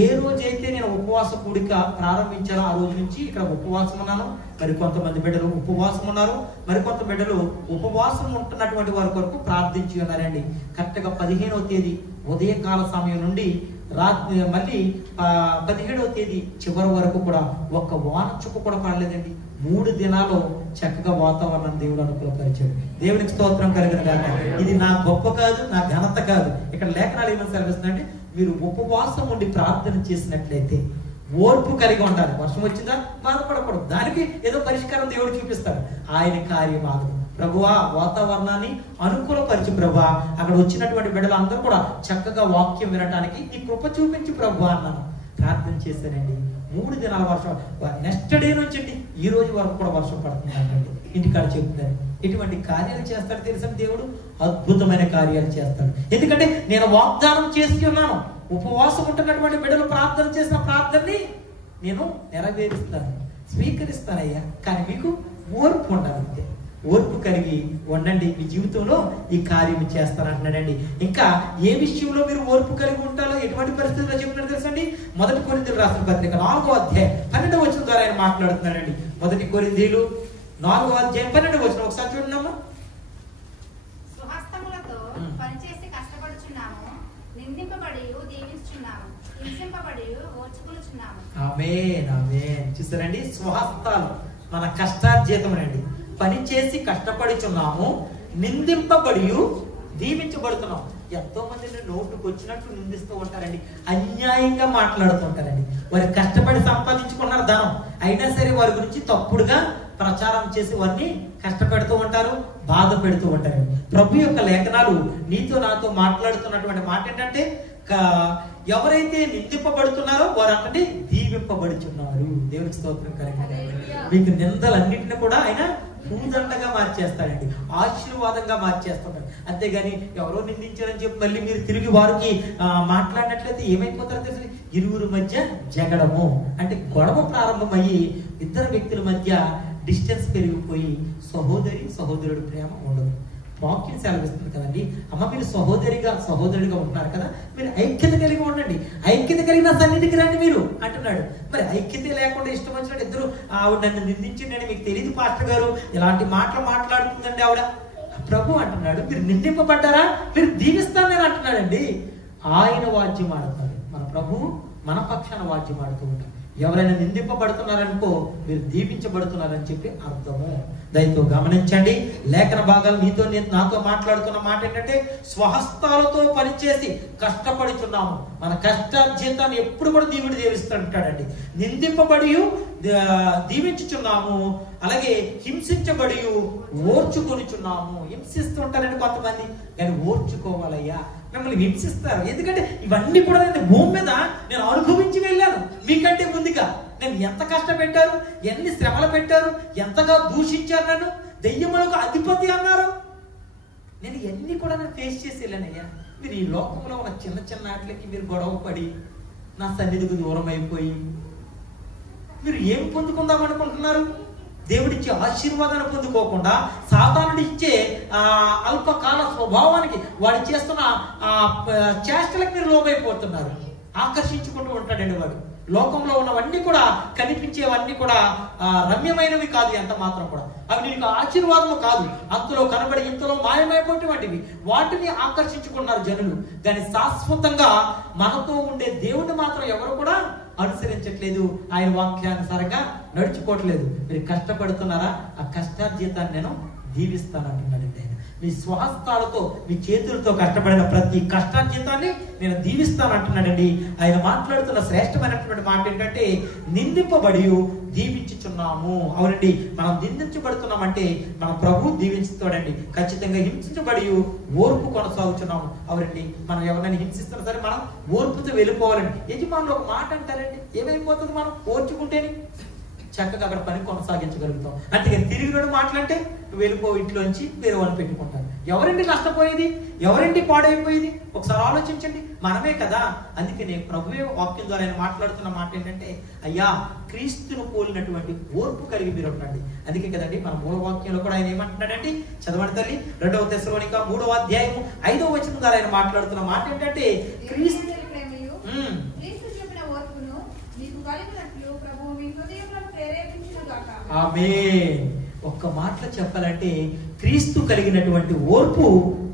ఏ రోజైతే నేను ఉపవాస కూడిక ప్రారంభించానో ఆ రోజు నుంచి ఇక్కడ ఉపవాసం ఉన్నాను. మరి కొంతమంది బిడ్డలు ఉపవాసం ఉన్నారు, మరి కొంత బిడ్డలు ఉపవాసం ఉంటున్నటువంటి వారి కొరకు ప్రార్థించి ఉన్నారండి. కరెక్ట్గా 15వ తేదీ ఉదయకాల సమయం నుండి మళ్ళీ 17వ తేదీ చివరి వరకు కూడా ఒక్క వాన చుక్క కూడా పడలేదండి. 3 దినాలు చక్కగా వాతావరణం దేవుడు అనుకూలపరిచాడు. దేవునికి స్తోత్రం కలిగిన గాక. ఇది నా గొప్ప కాదు, నా ఘనత కాదు. ఇక్కడ లేఖనాలు ఏమని సెలవిస్తుందంటే, మీరు ఉపవాసం ఉండి ప్రార్థన చేసినట్లయితే ఓర్పు కలిగి ఉండాలి. వర్షం వచ్చిందా బాధపడకూడదు, దానికి ఏదో పరిష్కారం దేవుడు చూపిస్తాడు. ఆయన కార్యం ఆగదు. ప్రభువా వాతావరణాన్ని అనుకూలపరిచి ప్రభువా అక్కడ వచ్చినటువంటి బిడ్డలందరూ కూడా చక్కగా వాక్యం వినడానికి నీ కృప చూపించి ప్రభువా అన్నాను. ప్రార్థన చేశానండి. 3 దినాల వర్షం, నెక్స్ట్ డే నుంచి ఈ రోజు వరకు కూడా వర్షం పడుతుందండి. ఇంటికాడ చెప్తున్నాను. ఇటువంటి కార్యాలు చేస్తాడు తెలుసా దేవుడు, అద్భుతమైన కార్యాలు చేస్తాడు. ఎందుకంటే నేను వాగ్దానం చేసి ఉన్నాను, ఉపవాసం ఉంటున్నటువంటి బిడ్డలు ప్రార్థన చేసిన ప్రార్థనని నేను నెరవేరుస్తాను, స్వీకరిస్తానయ్యా. కానీ మీకు ఓర్పు ఉండాలి, అంతే. ఓర్పు కలిగి ఉండండి, మీ జీవితంలో ఈ కార్యం చేస్తానంటున్నాడండి. ఇంకా ఏ విషయంలో మీరు ఓర్పు కలిగి ఉంటారో, ఎటువంటి పరిస్థితుల్లో చెప్తున్నాడు తెలుసండి. 1 కొరింథీయులకు రాసిన పత్రిక 4వ అధ్యాయం 12వ వచనం ద్వారా ఆయన మాట్లాడుతున్నాడండి. 1 కొరింథీయులు 4వ అధ్యాయం 12వ వచనం ఒకసారి చూడండి. స్వహస్తములతో పనిచేసి కష్టపడుచున్నాము, నిందింపబడి దీవించుచున్నాము, హింసింపబడి ఓర్చుకొనుచున్నాము. ఆమేన్, ఆమేన్. చూసారండి, స్వహస్తాలు మన కష్టార్జితమనండి. పని చేసి కష్టపడుచున్నాము, నిందింపబడి దీవించబడుతున్నాం. ఎంతో మంది నోటుకు వచ్చినట్టు నిందిస్తూ ఉంటారండి, అన్యాయంగా మాట్లాడుతుంటారండి. వారు కష్టపడి సంపాదించుకున్నారు ధనం, అయినా సరే వారి గురించి తప్పుడుగా ప్రచారం చేసి వారిని కష్టపెడుతూ ఉంటారు, బాధ పెడుతూ ఉంటారు. ప్రభు యొక్క లేఖనాలు నీతో నాతో మాట్లాడుతున్నటువంటి మాట ఏంటంటే, ఎవరైతే నిందింపబడుతున్నారో వారంటే దీవింపబడుచున్నారు. దేవునికి స్తోత్రం కలుగును. మీకు నిందలన్నింటినీ కూడా ఆయన పూదండగా మార్చేస్తాడండి, ఆశీర్వాదంగా మార్చేస్తాడు. అంతేగాని ఎవరో నిందించారని చెప్పి మళ్ళీ మీరు తిరిగి వారికి మాట్లాడినట్లయితే ఏమైపోతారో తెలుసు, ఇరువురు మధ్య జగడము అంటే గొడవ ప్రారంభమయ్యి ఇద్దరు వ్యక్తుల మధ్య డిస్టెన్స్ పెరిగిపోయి సహోదరుడు ప్రేమ ఉండదు. వాక్యం సెలవిస్తుంది కదండి, అమ్మ మీరు సహోదరుడిగా ఉంటున్నారు కదా, మీరు ఐక్యత కలిగి ఉండండి, ఐక్యత కలిగిన సన్నిధికి రండి మీరు అంటున్నాడు. మరి ఐక్యత లేకుండా ఇష్టం వచ్చినట్టు ఇద్దరు ఆవిడ నన్ను నిందించిందని మీకు తెలియదు పాస్టర్ గారు, ఇలాంటి మాటలు మాట్లాడుతుందండి ఆవిడ. ప్రభు అంటున్నాడు, మీరు నిందింపబడ్డారా, మీరు దీవిస్తానని అంటున్నాడండి. ఆయన వాద్యం ఆడుతున్నారు, మన ప్రభు మన పక్షాన వాద్యం ఆడుతూ ఉంటారు. ఎవరైనా నిందింపబడుతున్నారనుకో మీరు దీవించబడుతున్నారని చెప్పి అర్థము. దయతో గమనించండి. లేఖన భాగాలు నీతో నాతో మాట్లాడుతున్న మాట ఏంటంటే, స్వహస్తాలతో పనిచేసి కష్టపడుచున్నాము. మన కష్టార్జితాన్ని ఎప్పుడు కూడా దేవుడు దీవిస్తాడంటాడండి. నిందింపబడి దీవించుచున్నాము, అలాగే హింసించబడి ఓర్చుకొనిచున్నాము. హింసిస్తుంటారండి కొంతమంది, కానీ ఓర్చుకోవాలయ్యా. మిమ్మల్ని హింసిస్తారు, ఎందుకంటే ఇవన్నీ కూడా నేను భూమి మీద నేను అనుభవించి వెళ్ళాను. మీకంటే ముందుగా నేను ఎంత కష్టపెట్టారు, ఎన్ని శ్రమలు పెట్టారు, ఎంతగా దూషించారు, నన్ను దెయ్యములకు అధిపతి అన్నారు. నేను ఎన్ని కూడా నేను ఫేస్ చేసి వెళ్ళానయ్యా. మీరు ఈ లోకంలో ఉన్న చిన్న చిన్న ఆటలకి మీరు గొడవ పడి నా సన్నిధికి దూరం అయిపోయి మీరు ఏం పొందుకుందాం అనుకుంటున్నారు? దేవుడిచ్చే ఆశీర్వాదాన్ని పొందుకోకుండా సాతానుడు ఇచ్చే అల్పకాల స్వభావానికి వాడు చేస్తున్న చేష్టలకు మీరు లోబైపోతున్నారు. ఆకర్షించుకుంటూ ఉంటాడండి వాడు. లోకంలో ఉన్నవన్నీ కూడా కనిపించేవన్నీ కూడా రమ్యమైనవి కాదు, ఎంత మాత్రం కూడా అవి నీకు ఆశీర్వాదము కాదు. అంతలో కనబడి ఇంతలో మాయమైపోయేటువంటివి, వాటిని ఆకర్షించుకున్నారు జనులు. కానీ శాశ్వతంగా మనతో ఉండే దేవుడిని మాత్రం ఎవరు కూడా అనుసరించట్లేదు, ఆయన వాక్యానుసారంగా నడుచుకోవట్లేదు. మీరు కష్టపడుతున్నారా, ఆ కష్టార్జితాన్ని నేను దీవిస్తానంటున్నాడండి ఆయన. మీ స్వహస్తాలతో మీ చేతులతో కష్టపడిన ప్రతి కష్టార్జితాన్ని నేను దీవిస్తానంటున్నాడండి. ఆయన మాట్లాడుతున్న శ్రేష్టమైనటువంటి మాట ఏంటంటే, నిందింపబడి దీవించుచున్నాము. అవునండి, మనం నిందించబడుతున్నామంటే మన ప్రభు దీవించుతాడండి. ఖచ్చితంగా హింసించబడి ఓర్పు కొనసాగుతున్నాము. అవునండి, మనం ఎవరైనా హింసిస్తున్నా సరే మనం ఓర్పుతో వెళ్ళిపోవాలండి. యజమానులు ఒక మాట అంటారండి, ఏమైపోతుంది మనం ఓర్చుకుంటేనే చక్కగా అక్కడ పని కొనసాగించగలుగుతాం. అంటే తిరిగి రెండు మాటలంటే నువ్వు వెళ్ళిపో ఇంట్లోంచి వేరే వాళ్ళు పెట్టుకుంటారు. ఎవరింటి నష్టపోయేది, ఎవరింటి పాడైపోయేది? ఒకసారి ఆలోచించండి, మనమే కదా. అందుకే నేను ప్రభువే వాక్యం ద్వారా ఆయన మాట్లాడుతున్న మాట ఏంటంటే, అయ్యా క్రీస్తును పోలినటువంటి ఓర్పు కలిగి మీరు ఉండండి. అందుకే కదండి మన మూల వాక్యంలో కూడా ఆయన ఏమంటున్నాడండి, చదవండి తల్లి. 2వ తెస్సలోనిక 3వ అధ్యాయము 5వ వచనం ద్వారా ఆయన మాట్లాడుతున్న మాట ఏంటంటే, క్రీస్తు ఆమేన్. ఒక్క మాటలో చెప్పాలంటే క్రీస్తు కలిగినటువంటి ఓర్పు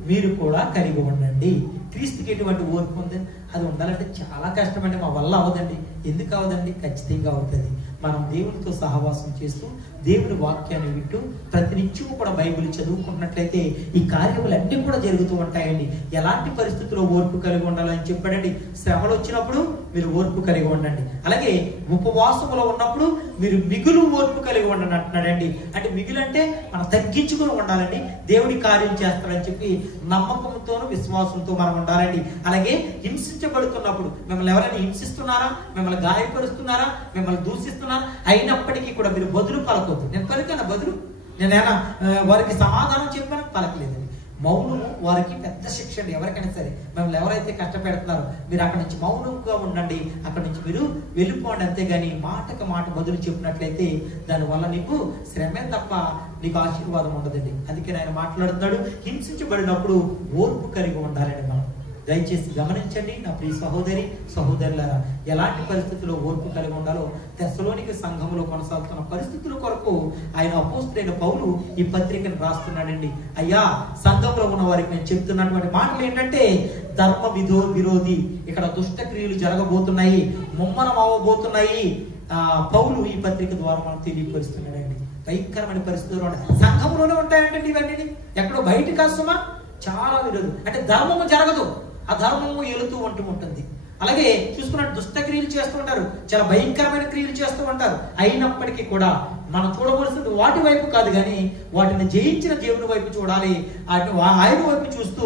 మీరు కూడా కలిగి ఉండండి. క్రీస్తుకి ఎటువంటి ఓర్పు ఉంది, అది ఉండాలంటే చాలా కష్టమండి. మా వల్ల అవదండి. ఎందుకు అవదండి? ఖచ్చితంగా అవుతుంది. మనం దేవునితో సహవాసం చేస్తూ దేవుని వాక్యాన్ని వింటూ ప్రతినిత్యం కూడా బైబిల్ చదువుకుంటున్నట్లయితే ఈ కార్యములన్నీ కూడా జరుగుతూ ఉంటాయండి. ఎలాంటి పరిస్థితుల్లో ఓర్పు కలిగి ఉండాలని చెప్పాడండి. శ్రమలు వచ్చినప్పుడు మీరు ఓర్పు కలిగి ఉండండి. అలాగే ఉపవాసములో ఉన్నప్పుడు మీరు మిగులు ఓర్పు కలిగి ఉండండి అంటున్నాడండి. అంటే మిగులంటే మనం తగ్గించుకుని ఉండాలండి. దేవుడి కార్యం చేస్తాడని చెప్పి నమ్మకంతోనూ విశ్వాసంతో మనం ఉండాలండి. అలాగే హింసించబడుతున్నప్పుడు మిమ్మల్ని ఎవరైనా హింసిస్తున్నారా, మిమ్మల్ని గాయపరుస్తున్నారా, మిమ్మల్ని దూషిస్తున్నారా, అయినప్పటికీ కూడా మీరు బదులు పలకొద్దు. నేను పలికాను బదులు, నేనైనా వారికి సమాధానం చెప్పాను, పలకలేదండి. మౌనము వారికి పెద్ద శిక్ష అండి. ఎవరికైనా సరే మిమ్మల్ని ఎవరైతే కష్టపెడుతున్నారో మీరు అక్కడి నుంచి మౌనంగా ఉండండి, అక్కడి నుంచి మీరు వెళ్ళిపోండి. అంతేగాని మాటకు మాట బదులు చెప్పినట్లయితే దానివల్ల నీకు శ్రమే తప్ప నీకు ఆశీర్వాదం ఉండదండి. అందుకే ఆయన మాట్లాడుతున్నాడు, హింసించబడినప్పుడు ఓర్పు కలిగి ఉండాలండి. మనం దయచేసి గమనించండి నా ప్రియ సహోదరి సహోదరులారా, ఎలాంటి పరిస్థితుల్లో ఓర్పు కలిగి ఉండాలో తెస్సలోనిక సంఘంలో కొనసాగుతున్న పరిస్థితుల కొరకు ఆయన అపోస్తలుడైన పౌలు ఈ పత్రికను రాస్తున్నాడండి. అయ్యా, సంఘంలో ఉన్న వారికి నేను చెప్తున్నటువంటి మాటలు ఏంటంటే, ధర్మ విరోధి ఇక్కడ దుష్ట క్రియలు జరగబోతున్నాయి, ముమ్మరం అవ్వబోతున్నాయి. పౌలు ఈ పత్రిక ద్వారా మనం తెలియపరుస్తున్నాడండి. భయంకరమైన పరిస్థితులు సంఘంలోనే ఉంటాయంటే ఇవన్నీ ఎక్కడో బయట కష్టమా, చాలా విరోధం. అంటే ధర్మము జరగదు, అధర్మము ఏలుతూ ఉంటుంది. అలాగే చూసుకున్నట్టు దుష్ట క్రియలు చేస్తూ ఉంటారు, చాలా భయంకరమైన క్రియలు చేస్తూ ఉంటారు. అయినప్పటికీ కూడా మనం చూడవలసింది వాటి వైపు కాదు, కానీ వాటిని జయించిన దేవుని వైపు చూడాలి. ఆయన వైపు చూస్తూ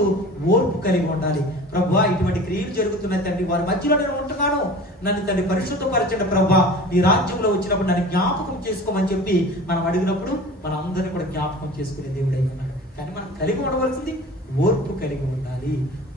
ఓర్పు కలిగి ఉండాలి. ప్రభువా, ఇటువంటి క్రియలు జరుగుతున్నాయి తండ్రి, వారి మధ్యలో నేను ఉంటున్నాను, నన్ను తండ్రి పరిశుద్ధపరచండి ప్రభువా, నీ రాజ్యంలో వచ్చినప్పుడు నన్ను జ్ఞాపకం చేసుకోమని చెప్పి మనం అడిగినప్పుడు మనం అందరినీ కూడా జ్ఞాపకం చేసుకునే దేవుడు అయి ఉన్నాడు. కానీ మనం కలిగి ఉండవలసింది ఓర్పు కలిగి ఉండాలి.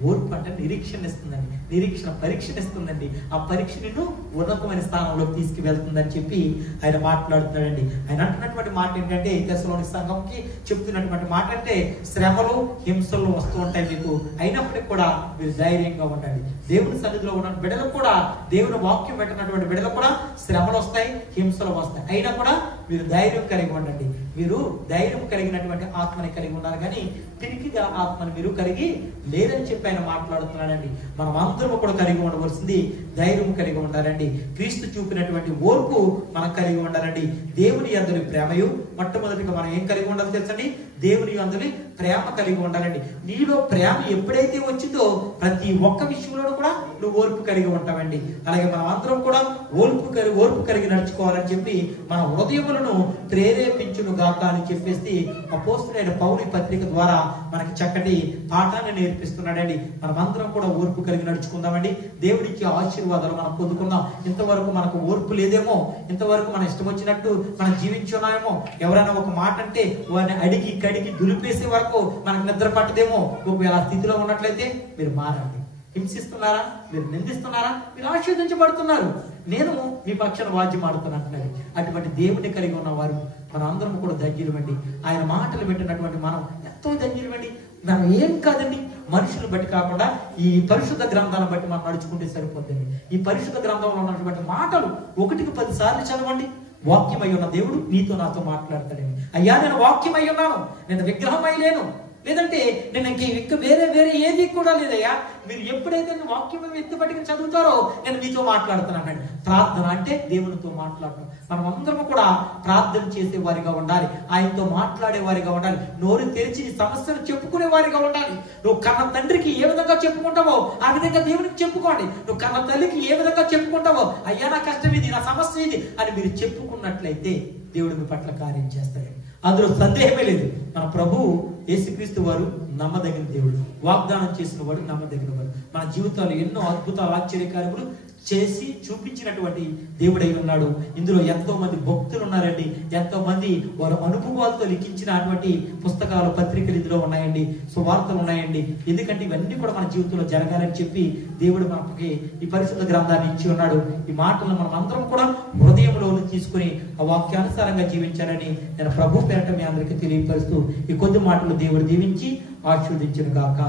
ఓర్పు అంటే నిరీక్షణ ఇస్తుందండి, నిరీక్షణ పరీక్షణ ఇస్తుందండి. ఆ పరీక్ష నిన్ను ఉన్నతమైన స్థానంలోకి తీసుకువెళ్తుందని చెప్పి ఆయన మాట్లాడుతున్నాడండి. ఆయన అంటున్నటువంటి మాట ఏంటంటే, తెస్సలోనిక సంఘంకి చెప్తున్నటువంటి మాట అంటే, శ్రమలు హింసలు వస్తూ ఉంటాయి మీకు, అయినప్పటికీ కూడా మీరు ధైర్యంగా ఉండండి. దేవుని సన్నిధిలో ఉన్న బిడ్డలకు కూడా, దేవుని వాక్యం పెట్టినటువంటి బిడ్డలకు కూడా శ్రమలు వస్తాయి, హింసలు వస్తాయి, అయినా కూడా మీరు ధైర్యం కలిగి ఉండండి. మీరు ధైర్యం కలిగినటువంటి ఆత్మని కలిగి ఉన్నారు, కానీ పిరికి గల ఆత్మని మీరు కలిగి లేదని చెప్పి ఆయన మాట్లాడుతున్నాడండి. మనం అందరము కూడా కలిగి ఉండవలసింది ధైర్యం కలిగి ఉండాలండి. క్రీస్తు చూపినటువంటి ఓర్పు మనం కలిగి ఉండాలండి. దేవుని యందు ప్రేమయు, మొట్టమొదటిగా మనం ఏం కలిగి ఉండాలో తెలుసండి, దేవుని యందు ప్రేమ కలిగి ఉండాలండి. నీలో ప్రేమ ఎప్పుడైతే వచ్చిందో ప్రతి ఒక్క విషయంలోనూ కూడా నువ్వు ఓర్పు కలిగి ఉంటావండి. అలాగే మనం అందరం కూడా ఓర్పు కలిగి నడుచుకోవాలని చెప్పి మన హృదయములను ప్రేరేపించును గాక అని చెప్పేసి అపోస్తలుడైన పౌలు పత్రిక ద్వారా మనకి చక్కటి పాఠాన్ని నేర్పిస్తున్నాడండి. మనం అందరం కూడా ఓర్పు కలిగి నడుచుకుందామండి. దేవుడికి ఆశీర్వాదాలు మనం పొందుకుందాం. ఇంతవరకు మనకు ఓర్పు లేదేమో, ఇంతవరకు మన ఇష్టం వచ్చినట్టు మనం జీవించున్నామేమో, ఎవరైనా ఒక మాట అంటే వారిని అడిగి కడిగి దులిపేసే వరకు మనకు నిద్ర పట్టదేమో. ఒకవేళ ఆ స్థితిలో ఉన్నట్లయితే మీరు మారండి. హింసిస్తున్నారా, మీరు నిందిస్తున్నారా, మీరు ఆశీర్వదించబడుతున్నారు, నేను మీ పక్షాన వాద్యం ఆడుతున్నట్టున్నది. అటువంటి దేవుడిని కలిగి ఉన్నవారు మనం అందరం కూడా ధన్యులమండి. ఆయన మాటలు పెట్టినటువంటి మనం ఎంతో ధన్యులమండి. మనం ఏం కాదండి, మనుషులు బట్టి కాకుండా ఈ పరిశుద్ధ గ్రంథాలను బట్టి మనం నడుచుకుంటే సరిపోతుంది. ఈ పరిశుద్ధ గ్రంథంలో ఉన్నటువంటి మాటలు 1కి 10 సార్లు చదవండి. వాక్యమై ఉన్న దేవుడు నీతో నాతో మాట్లాడతాడండి. అయ్యా, నేను వాక్యమై ఉన్నాను, నేను విగ్రహమై లేను, లేదంటే నేను ఇంకా వేరే ఏది కూడా లేదయ్యా, మీరు ఎప్పుడైతే వాక్యం ఎత్తుపట్టుకుని చదువుతారో నేను మీతో మాట్లాడుతున్నానండి. ప్రార్థన అంటే దేవునితో మాట్లాడటం. మనం అందరం కూడా ప్రార్థన చేసే వారిగా ఉండాలి, ఆయనతో మాట్లాడే వారిగా ఉండాలి, నోరు తెరిచి సమస్యలు చెప్పుకునే వారిగా ఉండాలి. నువ్వు కన్న తండ్రికి ఏ విధంగా చెప్పుకుంటావో ఆ విధంగా దేవునికి చెప్పుకోండి. నువ్వు కన్న తల్లికి ఏ విధంగా చెప్పుకుంటావో, అయ్యా నా కష్టం ఇది, నా సమస్య ఇది అని మీరు చెప్పుకున్నట్లయితే దేవుడు మీ పట్ల కార్యం చేస్తాడు. అందులో సందేహమే లేదు. మన ప్రభువు యేసుక్రీస్తు వారు నమ్మదగిన దేవుడు, వాగ్దానం చేసిన వాడు నమ్మదగిన వాడు. మన జీవితాలు ఎన్నో అద్భుతాలు ఆశ్చర్యకార్యములు చేసి చూపించినటువంటి దేవుడై ఉన్నాడు. ఇందులో ఎంతో మంది భక్తులు ఉన్నారండి, ఎంతో మంది వారి అనుభవాలతో లిఖించినటువంటి పుస్తకాలు, పత్రికలు ఇందులో ఉన్నాయండి, సువార్తలు ఉన్నాయండి. ఎందుకంటే ఇవన్నీ కూడా మన జీవితంలో జరగాలని చెప్పి దేవుడు మనకి ఈ పరిశుద్ధ గ్రంథాన్ని ఇచ్చి ఉన్నాడు. ఈ మాటలను మనం అందరం కూడా హృదయంలో తీసుకుని ఆ వాక్యానుసారంగా జీవించాలని నేను ప్రభు పేరట మీ అందరికీ తెలియపరుస్తూ ఈ కొద్ది మాటలు దేవుడు దీవించి ఆశీర్వదించును గాక.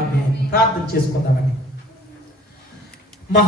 ఆమేన్. ప్రార్థన చేసుకుందామండి. మహా